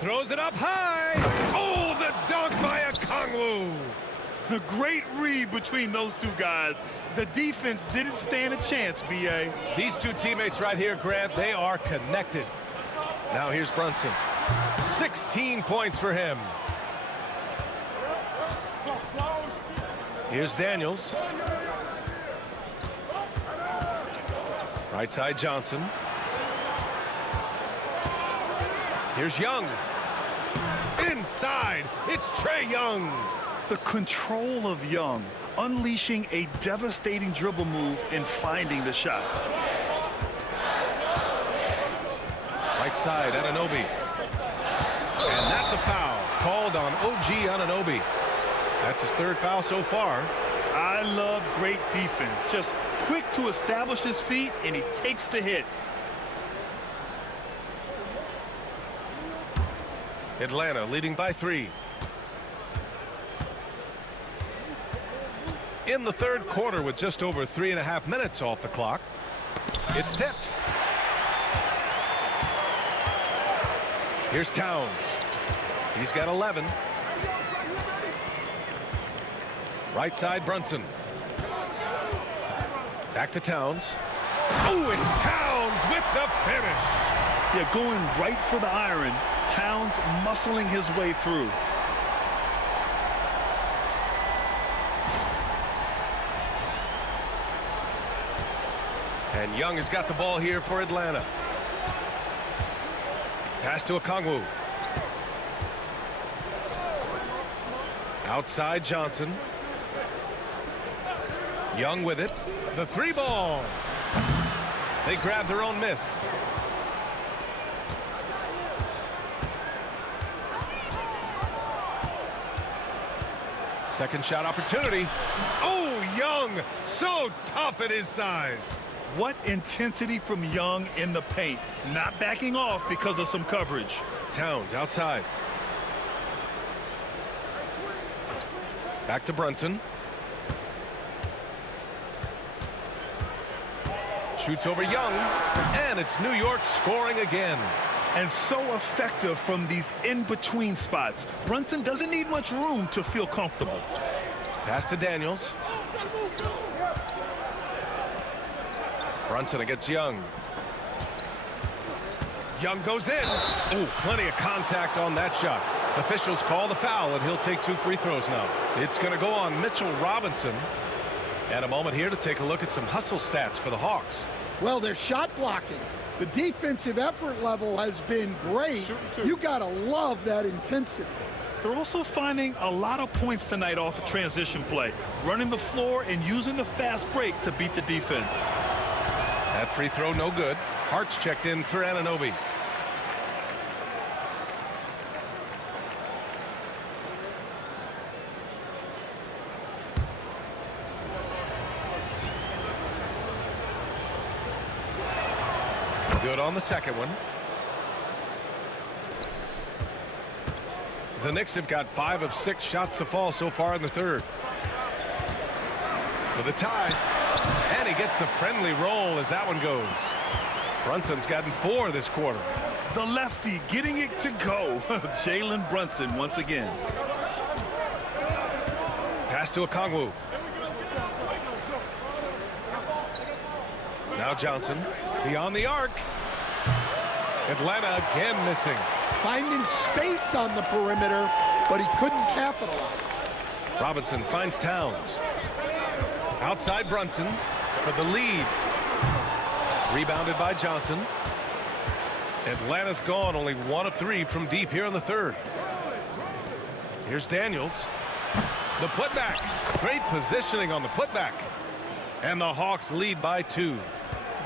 Throws it up high. Oh, the dunk by Okongwu. A great read between those two guys. The defense didn't stand a chance, B.A. These two teammates right here, Grant, they are connected. Now here's Brunson. 16 points for him. Here's Daniels. Right side Johnson. Here's Young. Inside, it's Trae Young. The control of Young, unleashing a devastating dribble move and finding the shot. Right side, Anunoby. And that's a foul called on OG Anunoby. That's his 3rd foul so far. I love great defense. Just quick to establish his feet, and he takes the hit. Atlanta leading by 3. In the third quarter with just over 3.5 minutes off the clock. It's tipped. Here's Towns. He's got 11. Right side Brunson. Back to Towns. Oh, it's Towns with the finish. Yeah, going right for the iron. Towns muscling his way through. And Young has got the ball here for Atlanta. Pass to Okongwu. Outside Johnson. Young with it. The 3 ball. They grab their own miss. Second shot opportunity. Oh, Young, so tough at his size. What intensity from Young in the paint. Not backing off because of some coverage. Towns outside. Back to Brunson. Shoots over Young, and it's New York scoring again. and so effective from these in-between spots. Brunson doesn't need much room to feel comfortable. Pass to Daniels. Brunson against Young. Young goes in. Ooh, plenty of contact on that shot. Officials call the foul, and he'll take 2 free throws now. It's going to go on Mitchell Robinson. And a moment here to take a look at some hustle stats for the Hawks. Well, they're shot blocking. The defensive effort level has been great. You got to love that intensity. They're also finding a lot of points tonight off of transition play, running the floor and using the fast break to beat the defense. That free throw no good. Hart's checked in for Anunoby. Good on the second one. The Knicks have got 5 of 6 shots to fall so far in the third. For the tie. And he gets the friendly roll as that one goes. Brunson's gotten 4 this quarter. The lefty getting it to go. Jalen Brunson once again. Pass to Okongwu. Now Johnson beyond the arc. Atlanta again missing. Finding space on the perimeter, but he couldn't capitalize. Robinson finds Towns. Outside Brunson for the lead. Rebounded by Johnson. Atlanta's gone only 1 of 3 from deep here in the third. Here's Daniels. The putback. Great positioning on the putback. And the Hawks lead by 2.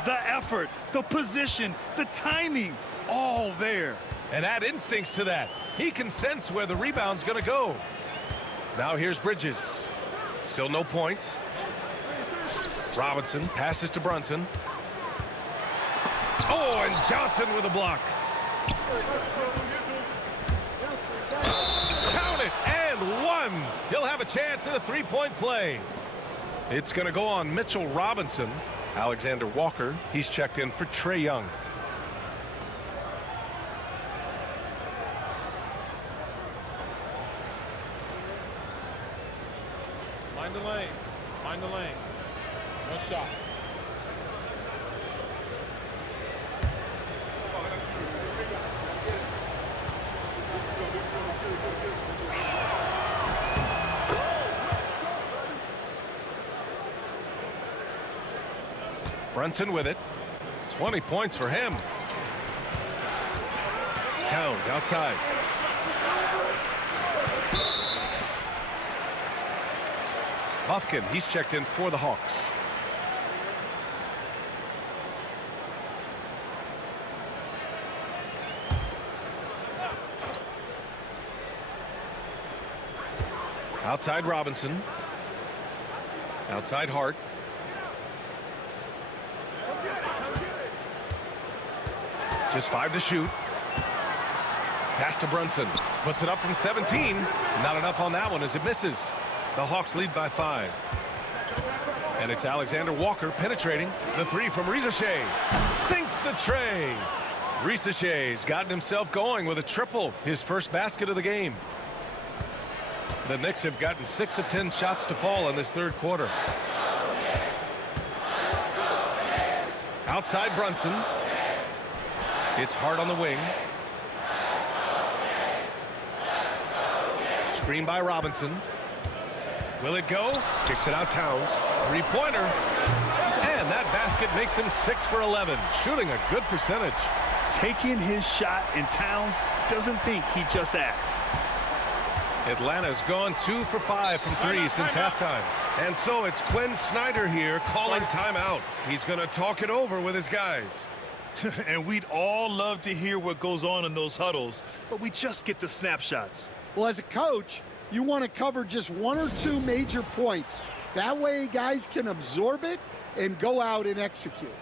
The effort, the position, the timing, all there. And add instincts to that. He can sense where the rebound's going to go. Now here's Bridges. Still no points. Robinson passes to Brunson. Oh, and Johnson with a block. Count it, and 1. He'll have a chance at a 3-point play. It's going to go on Mitchell Robinson. Alexander Walker, he's checked in for Trae Young. Mind the lanes. Mind the lanes. No shot. Brunson with it. 20 points for him. Towns outside. Buffkin, he's checked in for the Hawks. Outside Robinson. Outside Hart. Just 5 to shoot. Pass to Brunson. Puts it up from 17. Not enough on that one as it misses. The Hawks lead by 5. And it's Alexander Walker penetrating. The 3 from Risacher. Sinks the tray. Risacher's gotten himself going with a triple. His first basket of the game. The Knicks have gotten 6 of 10 shots to fall in this third quarter. Outside Brunson. It's Hart on the wing. Screen by Robinson. Will it go? Kicks it out Towns. 3-pointer. And that basket makes him 6 for 11. Shooting a good percentage. Taking his shot, and Towns doesn't think, he just acts. Atlanta's gone 2 for 5 from 3 since halftime. And so it's Quinn Snyder here calling timeout. He's going to talk it over with his guys. And we'd all love to hear what goes on in those huddles, but we just get the snapshots. Well, as a coach, you want to cover just 1 or 2 major points. That way guys can absorb it and go out and execute.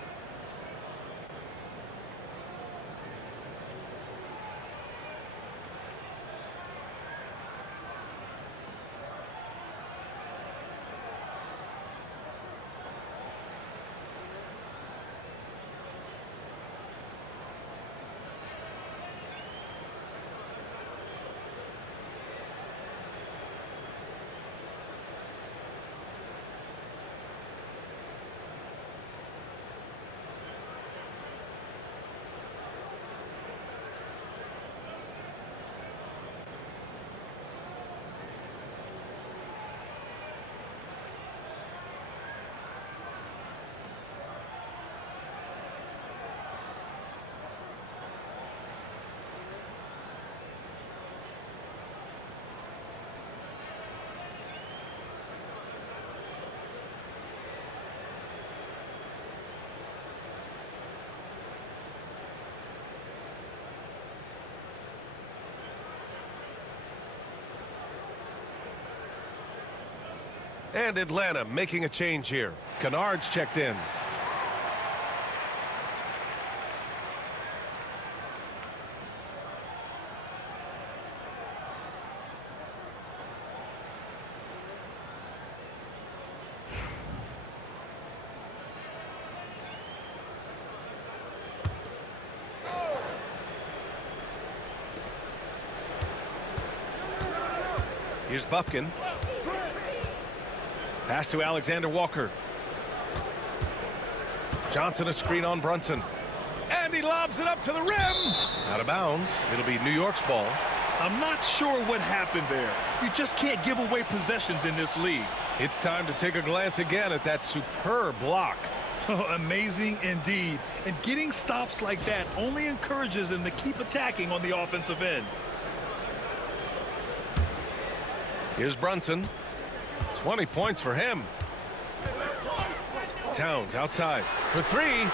And Atlanta making a change here. Kennard's checked in. Here's Bufkin. Pass to Alexander Walker. Johnson a screen on Brunson. And he lobs it up to the rim. Out of bounds. It'll be New York's ball. I'm not sure what happened there. You just can't give away possessions in this league. It's time to take a glance again at that superb block. Amazing indeed. And getting stops like that only encourages them to keep attacking on the offensive end. Here's Brunson. 20 points for him. Towns outside for three.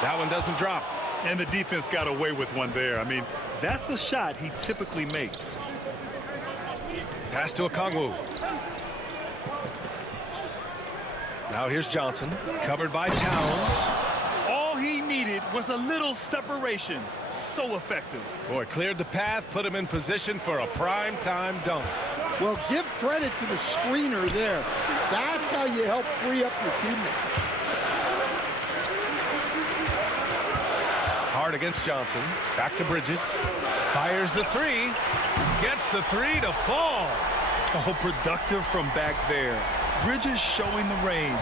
That one doesn't drop. And the defense got away with one there. I mean, that's a shot he typically makes. Pass to Okongwu. Now here's Johnson, covered by Towns. All he needed was a little separation. So effective. Boy, cleared the path, put him in position for a prime-time dunk. Well, give credit to the screener there. That's how you help free up your teammates. Hard against Johnson. Back to Bridges. Fires the three. Gets the three to fall. Oh, productive from back there. Bridges showing the range.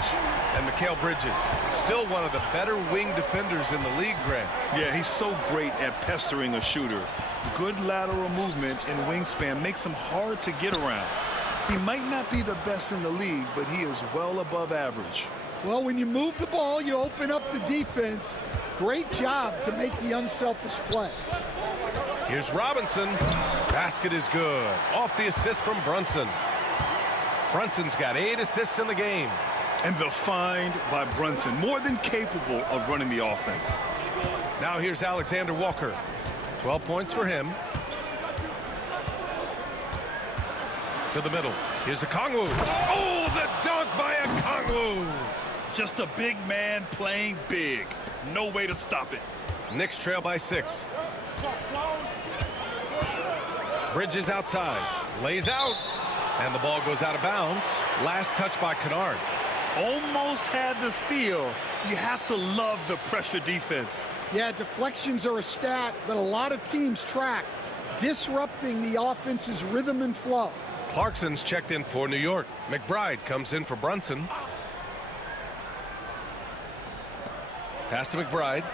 And Mikal Bridges, still one of the better wing defenders in the league, Grant. Yeah, he's so great at pestering a shooter. Good lateral movement and wingspan makes him hard to get around. He might not be the best in the league, but he is well above average. Well, when you move the ball, you open up the defense. Great job to make the unselfish play. Here's Robinson. Basket is good. Off the assist from Brunson. Brunson's got 8 assists in the game. And the find by Brunson, more than capable of running the offense. Now here's Alexander Walker. 12 points for him. To the middle. Here's Okongwu. Oh, the dunk by Okongwu. Just a big man playing big. No way to stop it. Knicks trail by 6. Bridges outside. Lays out. And the ball goes out of bounds. Last touch by Kennard. Almost had the steal. You have to love the pressure defense. Yeah, deflections are a stat that a lot of teams track, disrupting the offense's rhythm and flow. Clarkson's checked in for New York. McBride comes in for Brunson. Pass to McBride.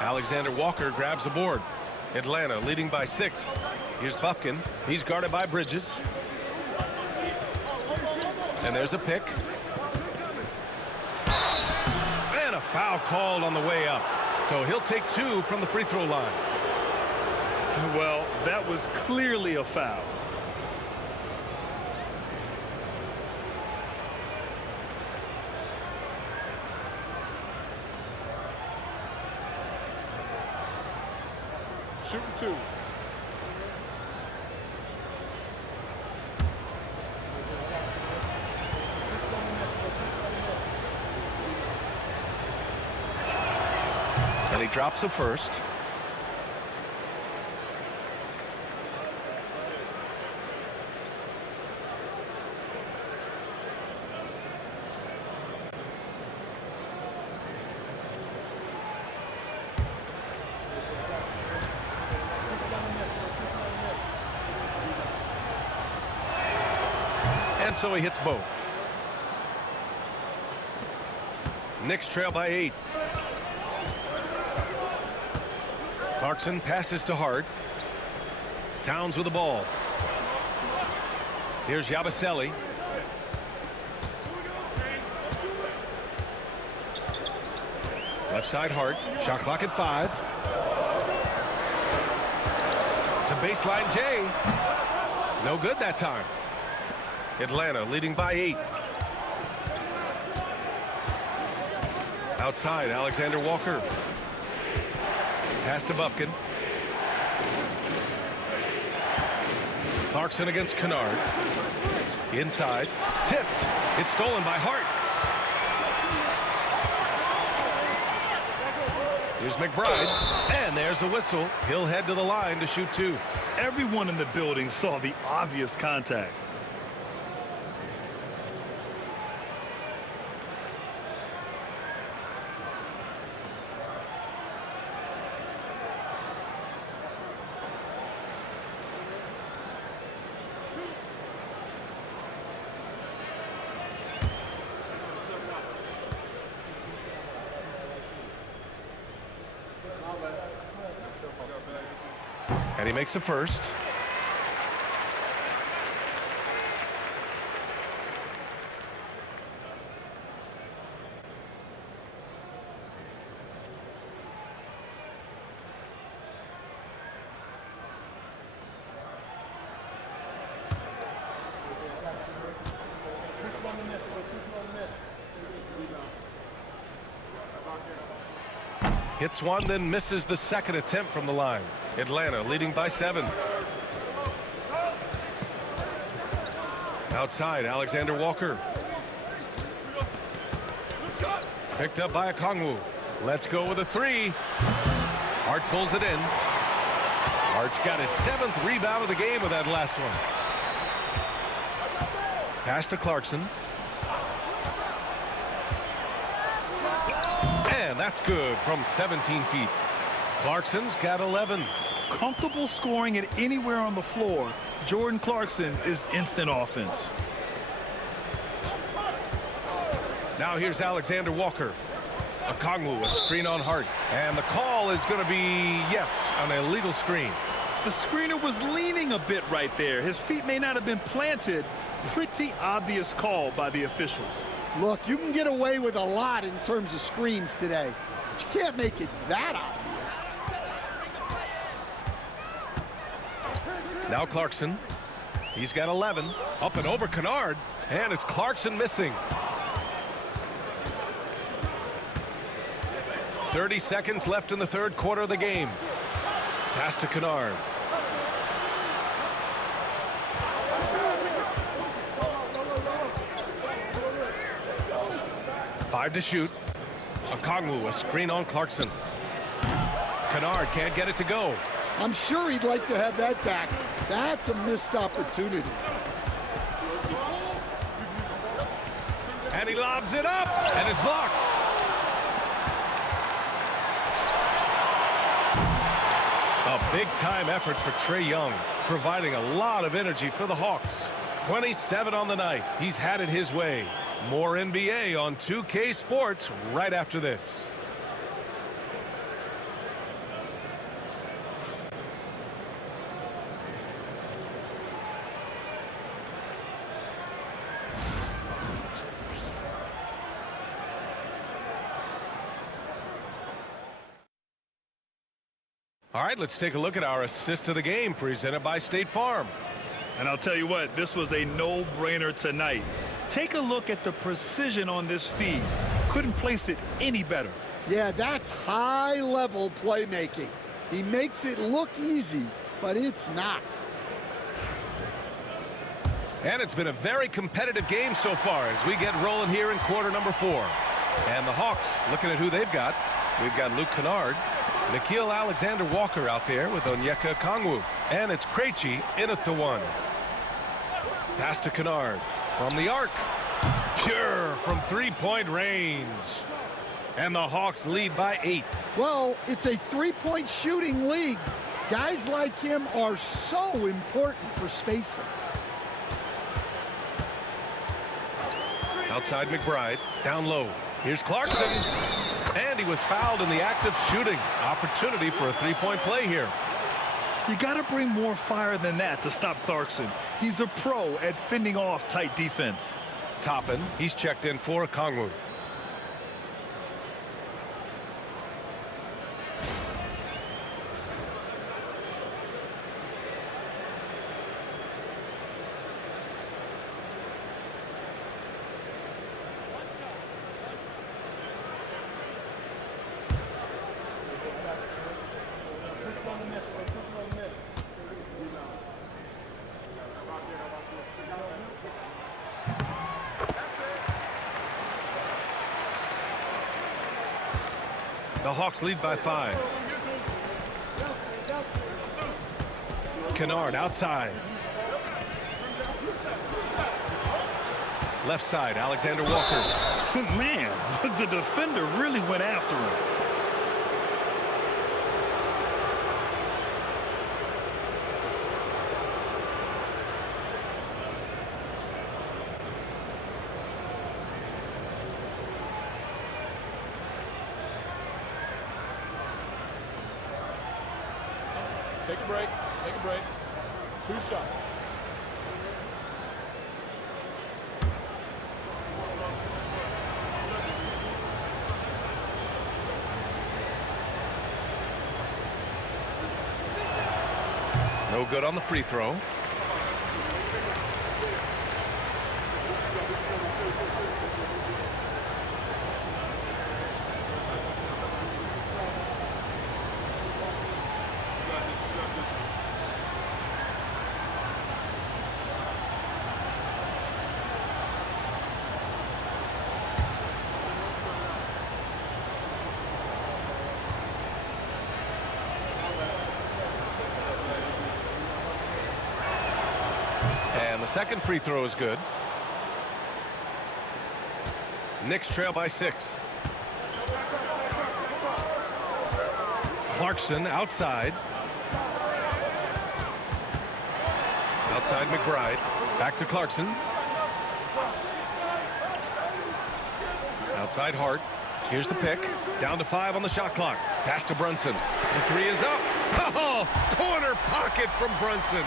Alexander Walker grabs the board. Atlanta leading by 6. Here's Bufkin. He's guarded by Bridges. And there's a pick. And a foul called on the way up. So he'll take 2 from the free throw line. Well, that was clearly a foul. Shooting 2. And he drops the first. And so he hits both. Knicks trail by 8. Clarkson passes to Hart. Towns with the ball. Here's Yabusele. Left side Hart. Shot clock at 5. The baseline J. No good that time. Atlanta leading by 8. Outside, Alexander Walker. Pass to Bufkin. Clarkson against Kennard. Inside. Tipped. It's stolen by Hart. Here's McBride. And there's a whistle. He'll head to the line to shoot 2. Everyone in the building saw the obvious contact. And he makes a first. Hits one, then misses the second attempt from the line. Atlanta leading by 7. Outside, Alexander Walker. Picked up by Okongwu. Let's go with a 3. Hart pulls it in. Hart's got his 7th rebound of the game with that last one. Pass to Clarkson. And that's good from 17 feet. Clarkson's got 11. Comfortable scoring it anywhere on the floor. Jordan Clarkson is instant offense. Now here's Alexander Walker. Okongwu, a screen on Hart. And the call is going to be, yes, an illegal screen. The screener was leaning a bit right there. His feet may not have been planted. Pretty obvious call by the officials. Look, you can get away with a lot in terms of screens today, but you can't make it that obvious. Now Clarkson. He's got 11. Up and over Kennard. And it's Clarkson missing. 30 seconds left in the third quarter of the game. Pass to Kennard. Five to shoot. Okongwu, a screen on Clarkson. Kennard can't get it to go. I'm sure he'd like to have that back. That's a missed opportunity. And he lobs it up, and is blocked. A big-time effort for Trae Young, providing a lot of energy for the Hawks. 27 on the night. He's had it his way. More NBA on 2K Sports right after this. All right, let's take a look at our assist of the game presented by State Farm. And I'll tell you what, this was a no-brainer tonight. Take a look at the precision on this feed. Couldn't place it any better. Yeah, that's high-level playmaking. He makes it look easy, but it's not. And it's been a very competitive game so far as we get rolling here in quarter number 4. And the Hawks, looking at who they've got. We've got Luke Kennard, Nickeil Alexander-Walker out there with Onyeka Okongwu. And it's Krejci in at the 1. Pass to Kennard from the arc. Pure from three-point range. And the Hawks lead by 8. Well, it's a three-point shooting league. Guys like him are so important for spacing. Outside McBride, down low. Here's Clarkson. And he was fouled in the act of shooting. Opportunity for a three-point play here. You got to bring more fire than that to stop Clarkson. He's a pro at fending off tight defense. Toppin, he's checked in for Okongwu. The Hawks lead by 5. Kennard outside. Left side, Alexander Walker. Man, the defender really went after him. Take a break. Take a break. 2 shots. No good on the free throw. And the second free throw is good. Knicks trail by 6. Clarkson outside. Outside McBride. Back to Clarkson. Outside Hart. Here's the pick. Down to 5 on the shot clock. Pass to Brunson. The 3 is up. Oh, corner pocket from Brunson.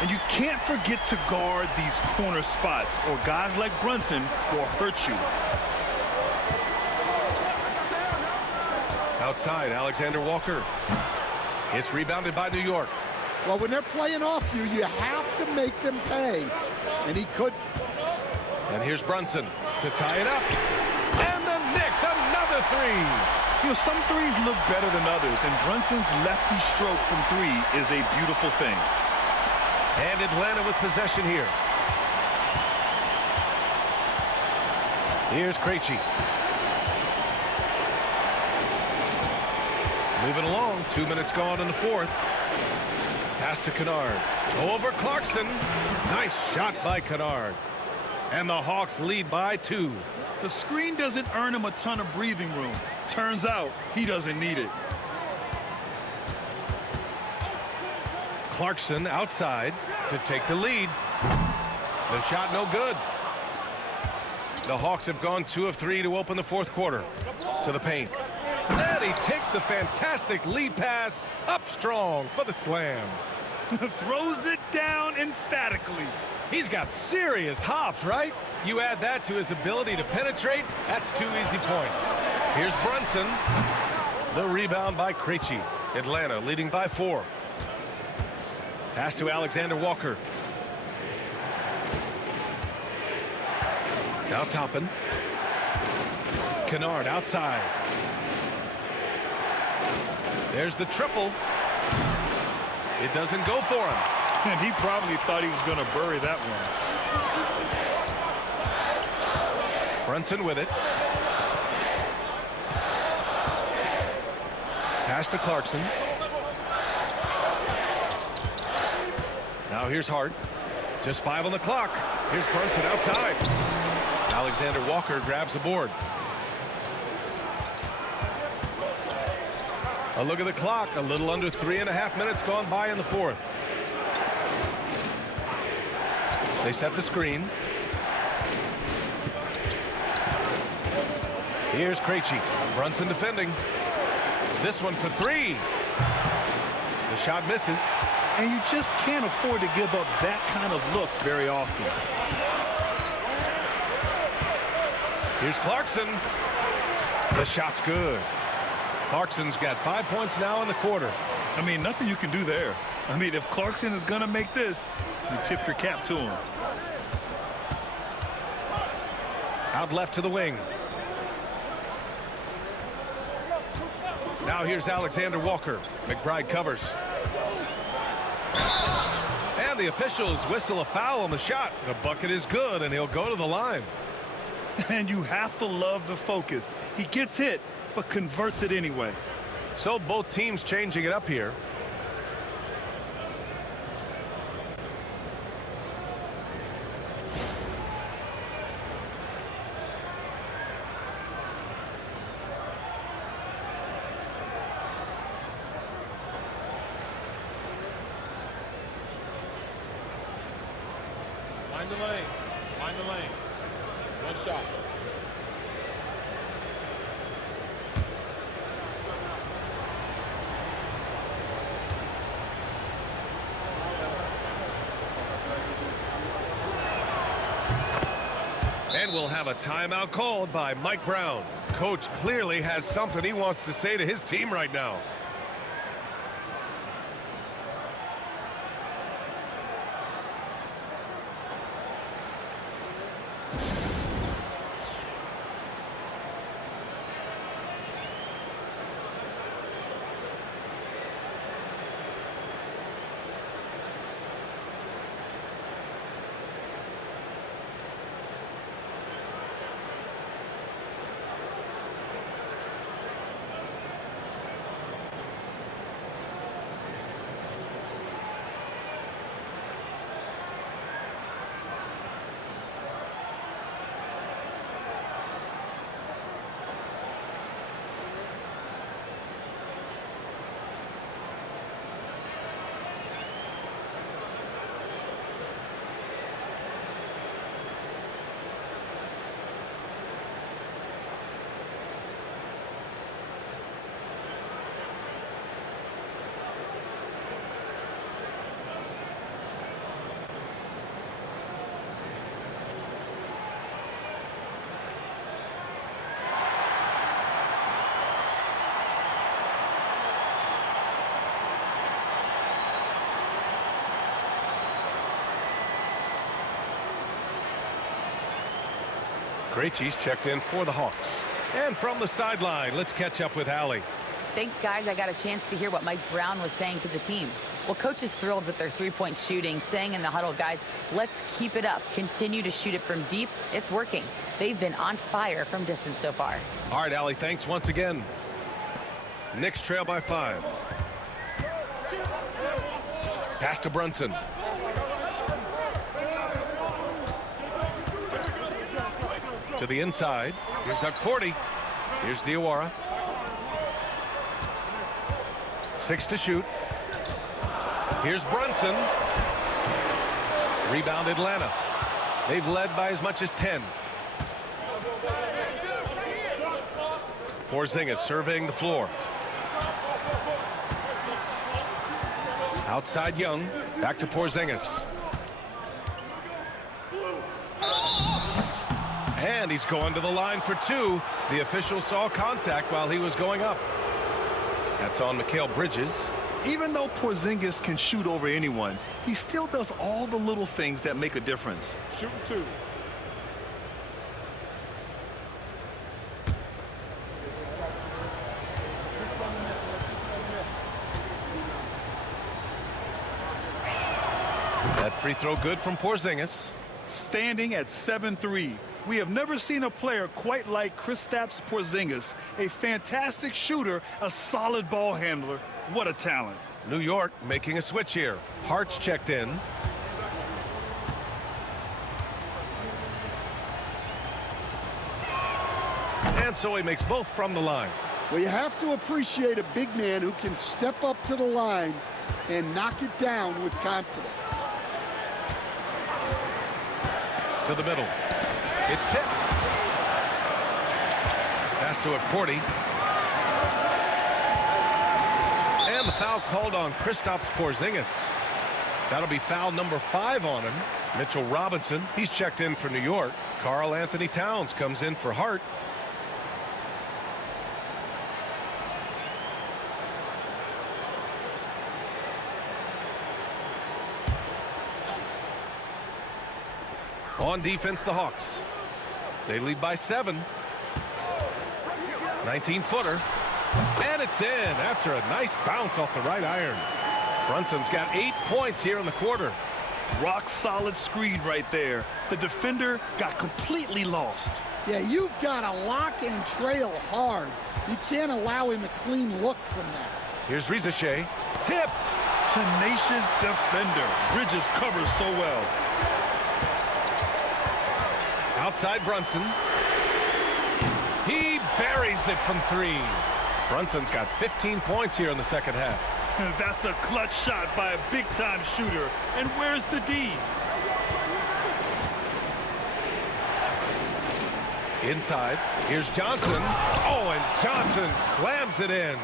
And you can't forget to guard these corner spots, or guys like Brunson will hurt you. Outside, Alexander Walker. It's rebounded by New York. Well, when they're playing off you, you have to make them pay. And he could. And here's Brunson to tie it up. And the Knicks, another 3. You know, some threes look better than others, and Brunson's lefty stroke from 3 is a beautiful thing. And Atlanta with possession here. Here's Krejci. Moving along, 2 minutes gone in the 4th. Pass to Kennard. Over Clarkson. Nice shot by Kennard. And the Hawks lead by 2. The screen doesn't earn him a ton of breathing room. Turns out he doesn't need it. Clarkson outside to take the lead. The shot no good. The Hawks have gone 2 of 3 to open the 4th quarter. To the paint. And he takes the fantastic lead pass up strong for the slam. Throws it down emphatically. He's got serious hops, right? You add that to his ability to penetrate, that's 2 easy points. Here's Brunson. The rebound by Krejci. Atlanta leading by 4. Pass to Alexander Walker. Now Toppin. Kennard outside. There's the triple. It doesn't go for him. And he probably thought he was going to bury that one. Brunson with it. Pass to Clarkson. Now here's Hart. Just 5 on the clock. Here's Brunson outside. Alexander Walker grabs the board. A look at the clock. A little under 3.5 minutes gone by in the 4th. They set the screen. Here's Krejci. Brunson defending. This one for 3. The shot misses. And you just can't afford to give up that kind of look very often. Here's Clarkson. The shot's good. Clarkson's got 5 points now in the quarter. I mean, nothing you can do there. I mean, if Clarkson is going to make this, you tip your cap to him. Out left to the wing. Now here's Alexander Walker. McBride covers. And the officials whistle a foul on the shot. The bucket is good, and he'll go to the line. And you have to love the focus. He gets hit, but converts it anyway. So both teams changing it up here. Mind the lanes. Mind the lanes. One shot. And we'll have a timeout called by Mike Brown. Coach clearly has something he wants to say to his team right now. Krejci's checked in for the Hawks. And from the sideline, let's catch up with Allie. Thanks, guys. I got a chance to hear what Mike Brown was saying to the team. Well, coach is thrilled with their three-point shooting, saying in the huddle, guys, let's keep it up. Continue to shoot it from deep. It's working. They've been on fire from distance so far. All right, Allie, thanks once again. Knicks trail by 5. Pass to Brunson. To the inside. Here's Hukporti. Here's Diawara. 6 to shoot. Here's Brunson. Rebound Atlanta. They've led by as much as 10. Porzingis surveying the floor. Outside Young. Back to Porzingis. And he's going to the line for 2. The official saw contact while he was going up. That's on Mikal Bridges. Even though Porzingis can shoot over anyone, he still does all the little things that make a difference. Shooting 2. That free throw good from Porzingis. Standing at 7-3. We have never seen a player quite like Kristaps Porzingis, a fantastic shooter, a solid ball handler. What a talent. New York making a switch here. Hart's checked in. And so he makes both from the line. Well, you have to appreciate a big man who can step up to the line and knock it down with confidence. To the middle. It's tipped. Pass to Hukporti. And the foul called on Kristaps Porzingis. That'll be foul number 5 on him. Mitchell Robinson, he's checked in for New York. Karl Anthony Towns comes in for Hart. On defense, the Hawks. They lead by 7. 19-footer. And it's in after a nice bounce off the right iron. Brunson's got 8 points here in the quarter. Rock solid screen right there. The defender got completely lost. Yeah, you've got to lock and trail hard. You can't allow him a clean look from that. Here's Shai. Tipped. Tenacious defender. Bridges covers so well. Outside Brunson. He buries it from 3. Brunson's got 15 points here in the second half. That's a clutch shot by a big-time shooter. And where's the D? Inside, here's Johnson. Oh, and Johnson slams it in.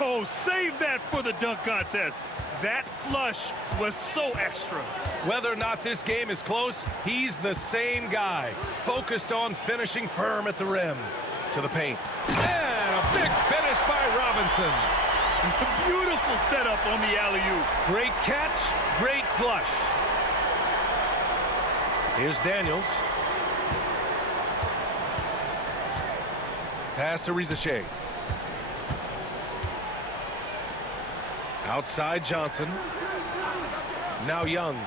Oh, save that for the dunk contest. That flush was so extra. Whether or not this game is close, he's the same guy, focused on finishing firm at the rim. To the paint. And a big finish by Robinson. Beautiful setup on the alley-oop. Great catch, great flush. Here's Daniels. Pass to Shai. Outside Johnson. Now Young.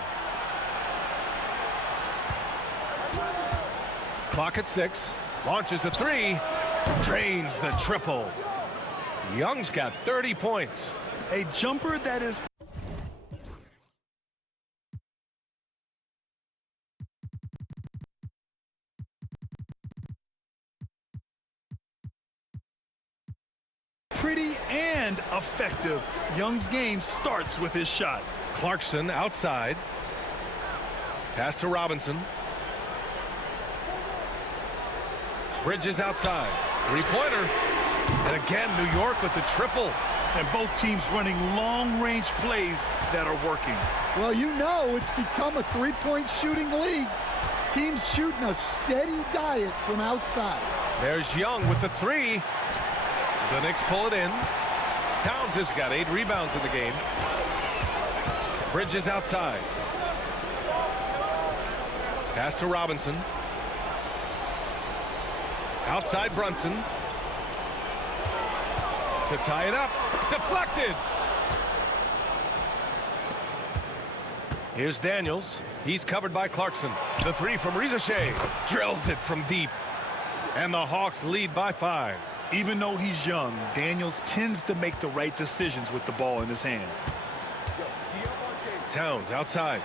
Clock at 6. Launches a 3. Drains the triple. Young's got 30 points. A jumper that is pretty and effective. Young's game starts with his shot. Clarkson outside. Pass to Robinson. Bridges outside. Three-pointer. And again, New York with the triple. And both teams running long-range plays that are working. Well, you know it's become a three-point shooting league. Teams shooting a steady diet from outside. There's Young with the 3. The Knicks pull it in. Towns has got 8 rebounds in the game. Bridges outside. Pass to Robinson. Outside Brunson. To tie it up. Deflected. Here's Daniels. He's covered by Clarkson. The 3 from Shai. Drills it from deep. And the Hawks lead by 5. Even though he's young, Daniels tends to make the right decisions with the ball in his hands. Towns outside.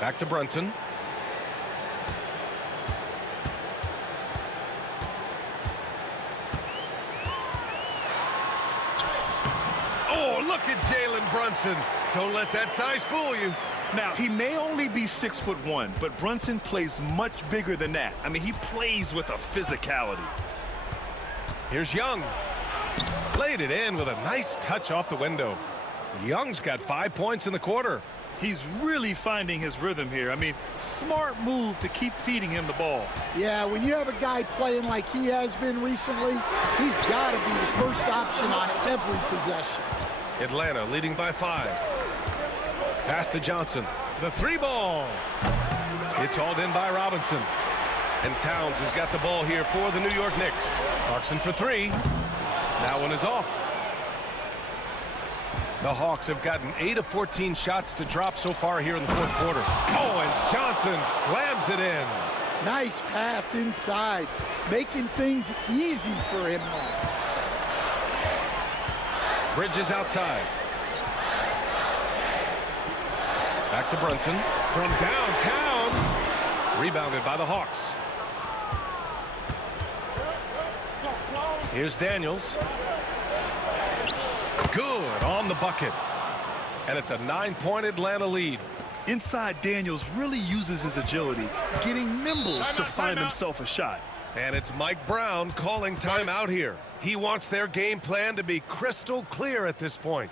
Back to Brunson. Oh, look at Jalen Brunson. Don't let that size fool you. Now, he may only be 6'1", but Brunson plays much bigger than that. I mean, he plays with a physicality. Here's Young. Laid it in with a nice touch off the window. Young's got 5 points in the quarter. He's really finding his rhythm here. I mean, smart move to keep feeding him the ball. Yeah, when you have a guy playing like he has been recently, he's got to be the first option on every possession. Atlanta leading by 5. Pass to Johnson. The 3 ball. It's hauled in by Robinson. And Towns has got the ball here for the New York Knicks. Clarkson for 3. That one is off. The Hawks have gotten 8 of 14 shots to drop so far here in the fourth quarter. Oh, and Johnson slams it in. Nice pass inside, making things easy for him now. Bridges outside. Back to Brunson from downtown. Rebounded by the Hawks. Here's Daniels. Good on the bucket. And it's a 9-point Atlanta lead. Inside, Daniels really uses his agility, getting nimble to find himself a shot. And it's Mike Brown calling timeout here. He wants their game plan to be crystal clear at this point.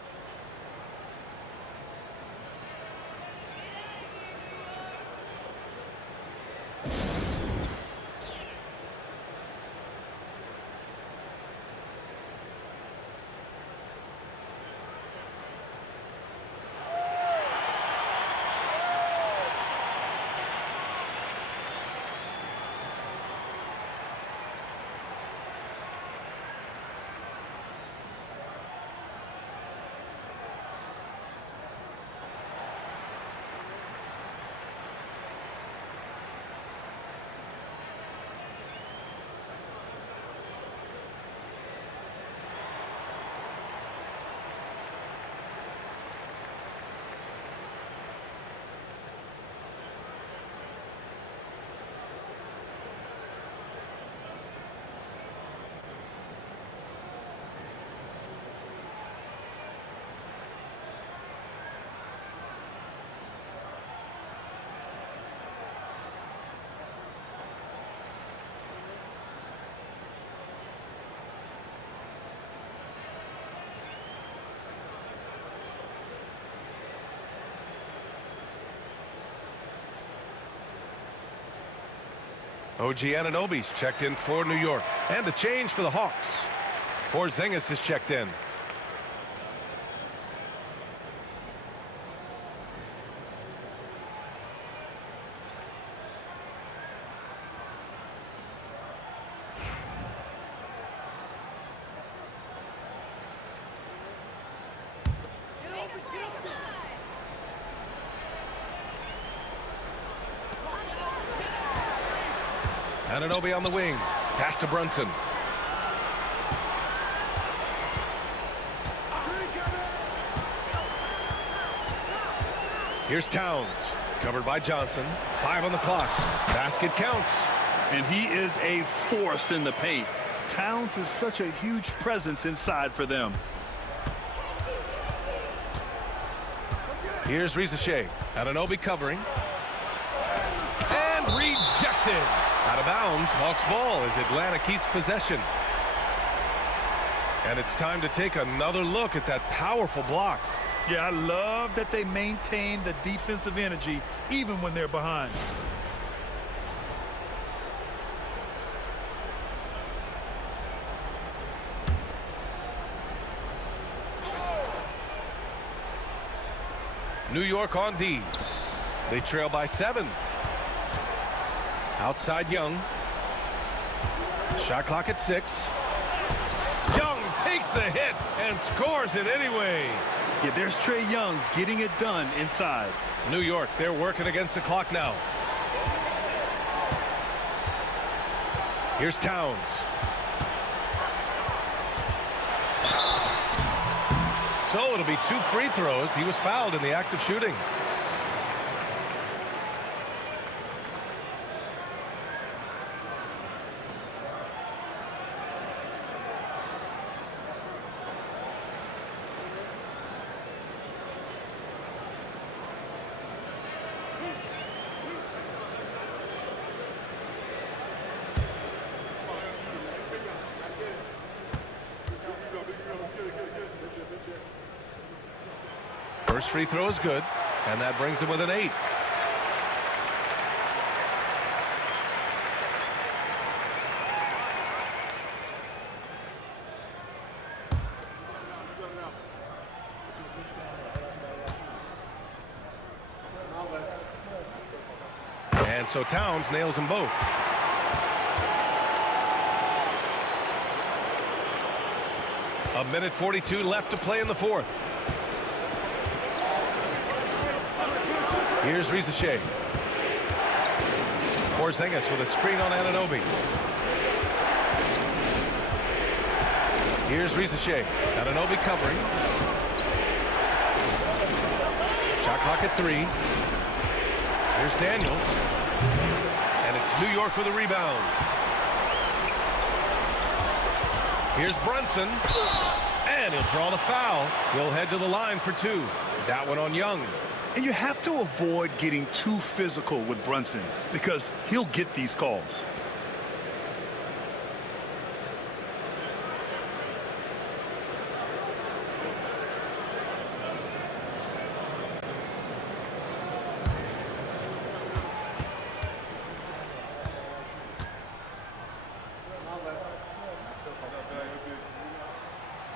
OG Anunoby's checked in for New York. And a change for the Hawks. Porzingis is checked in. Anunoby on the wing. Pass to Brunson. Here's Towns. Covered by Johnson. 5 on the clock. Basket counts. And he is a force in the paint. Towns is such a huge presence inside for them. Here's Shai. Anunoby covering. And rejected. Out of bounds. Hawks ball as Atlanta keeps possession. And it's time to take another look at that powerful block. Yeah, I love that they maintain the defensive energy even when they're behind. New York on D. They trail by 7. Outside Young. Shot clock at 6. Young takes the hit and scores it anyway. Yeah, there's Trae Young getting it done inside. New York, they're working against the clock now. Here's Towns. So it'll be 2 free throws. He was fouled in the act of shooting. First free throw is good, and that brings him with an 8. And so Towns nails them both. A minute 42 left to play in the fourth. Here's Shai. Porzingis with a screen on Anunoby. Here's Shai. Anunoby covering. Shot clock at 3. Here's Daniels. And it's New York with a rebound. Here's Brunson. And he'll draw the foul. He'll head to the line for 2. That one on Young. And you have to avoid getting too physical with Brunson because he'll get these calls.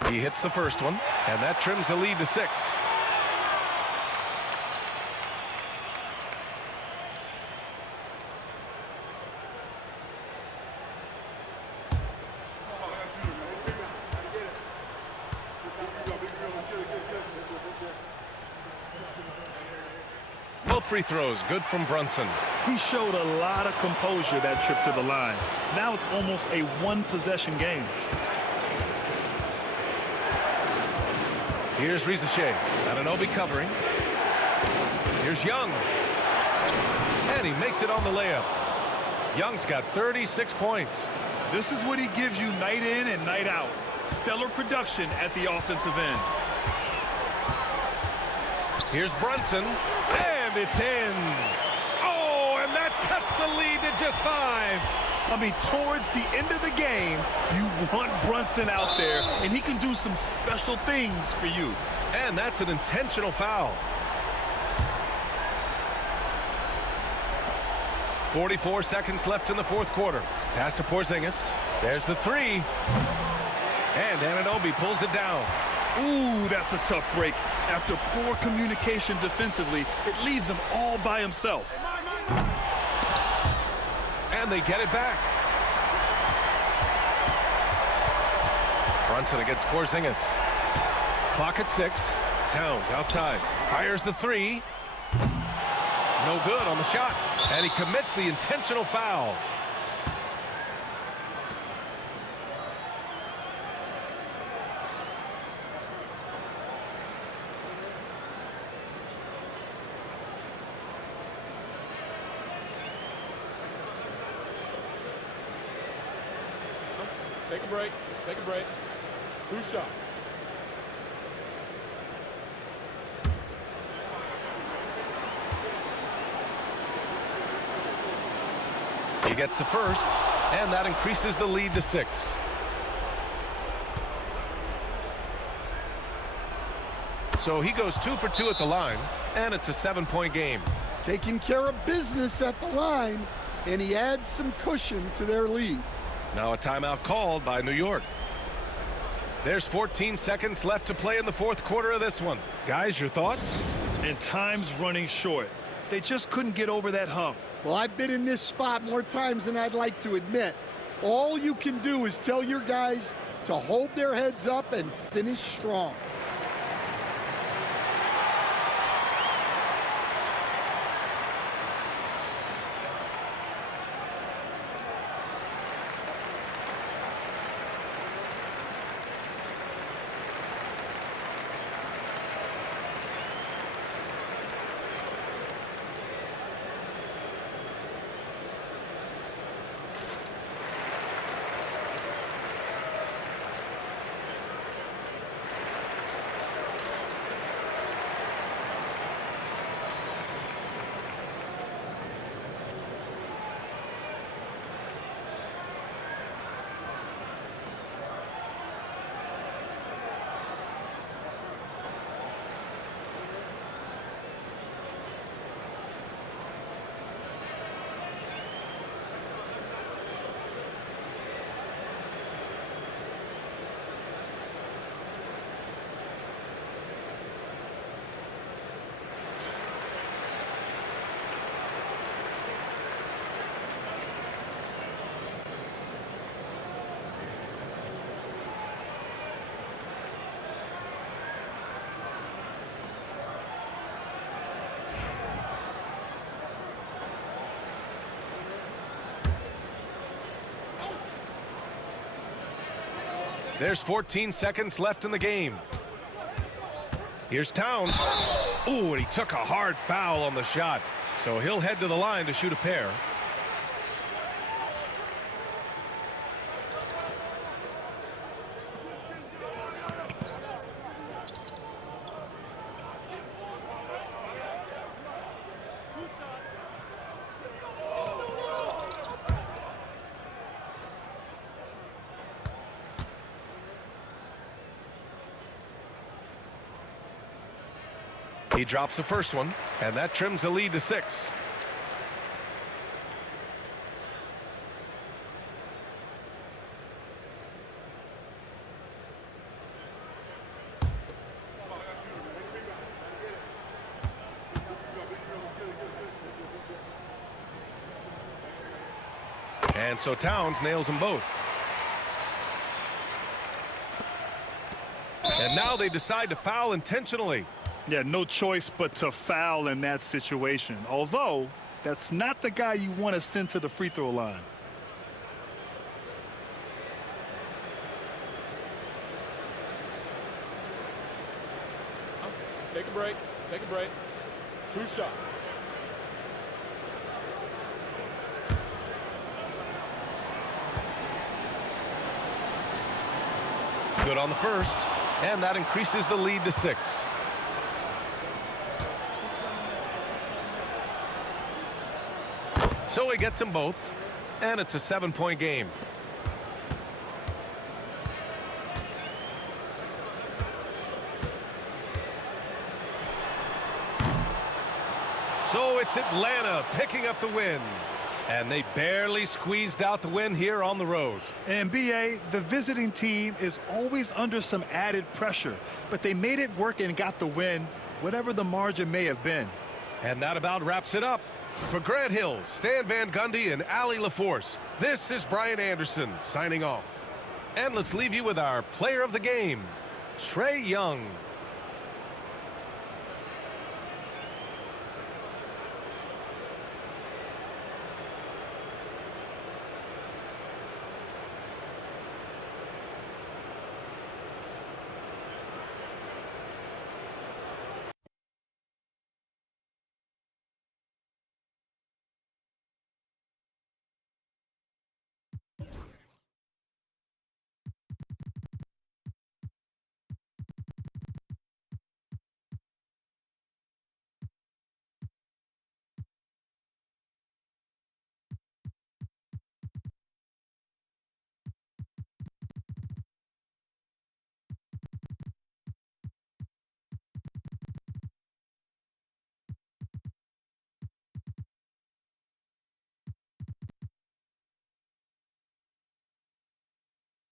He hits the first one, and that trims the lead to 6. Both free throws good from Brunson. He showed a lot of composure that trip to the line. Now it's almost a one-possession game. Here's Shai. Anunoby covering. Here's Young. And he makes it on the layup. Young's got 36 points. This is what he gives you night in and night out. Stellar production at the offensive end. Here's Brunson. And it's in. Oh, and that cuts the lead to just 5. I mean, towards the end of the game, you want Brunson out there, and he can do some special things for you. And that's an intentional foul. 44 seconds left in the fourth quarter. Pass to Porzingis. There's the three. And Anunoby pulls it down. Ooh, that's a tough break. After poor communication defensively, it leaves him all by himself. And they get it back. Brunson against Porzingis. Clock at 6. Towns outside. Fires the three. No good on the shot. And he commits the intentional foul. Take a break. Take a break. 2 shots. He gets the first, and that increases the lead to 6. So he goes 2 for 2 at the line, and it's a 7-point game. Taking care of business at the line, and he adds some cushion to their lead. Now a timeout called by New York. There's 14 seconds left to play in the fourth quarter of this one. Guys, your thoughts? And time's running short. They just couldn't get over that hump. Well, I've been in this spot more times than I'd like to admit. All you can do is tell your guys to hold their heads up and finish strong. There's 14 seconds left in the game. Here's Towns. Ooh, and he took a hard foul on the shot. So he'll head to the line to shoot a pair. He drops the first one, and that trims the lead to 6. And so Towns nails them both. And now they decide to foul intentionally. Yeah, no choice but to foul in that situation. Although, that's not the guy you want to send to the free throw line. Take a break. Take a break. 2 shots. Good on the first, and that increases the lead to 6. So he gets them both, and it's a 7-point game. So it's Atlanta picking up the win. And they barely squeezed out the win here on the road. And BA, the visiting team is always under some added pressure, but they made it work and got the win, whatever the margin may have been. And that about wraps it up. For Grant Hill, Stan Van Gundy, and Allie LaForce, this is Brian Anderson signing off. And let's leave you with our player of the game, Trae Young.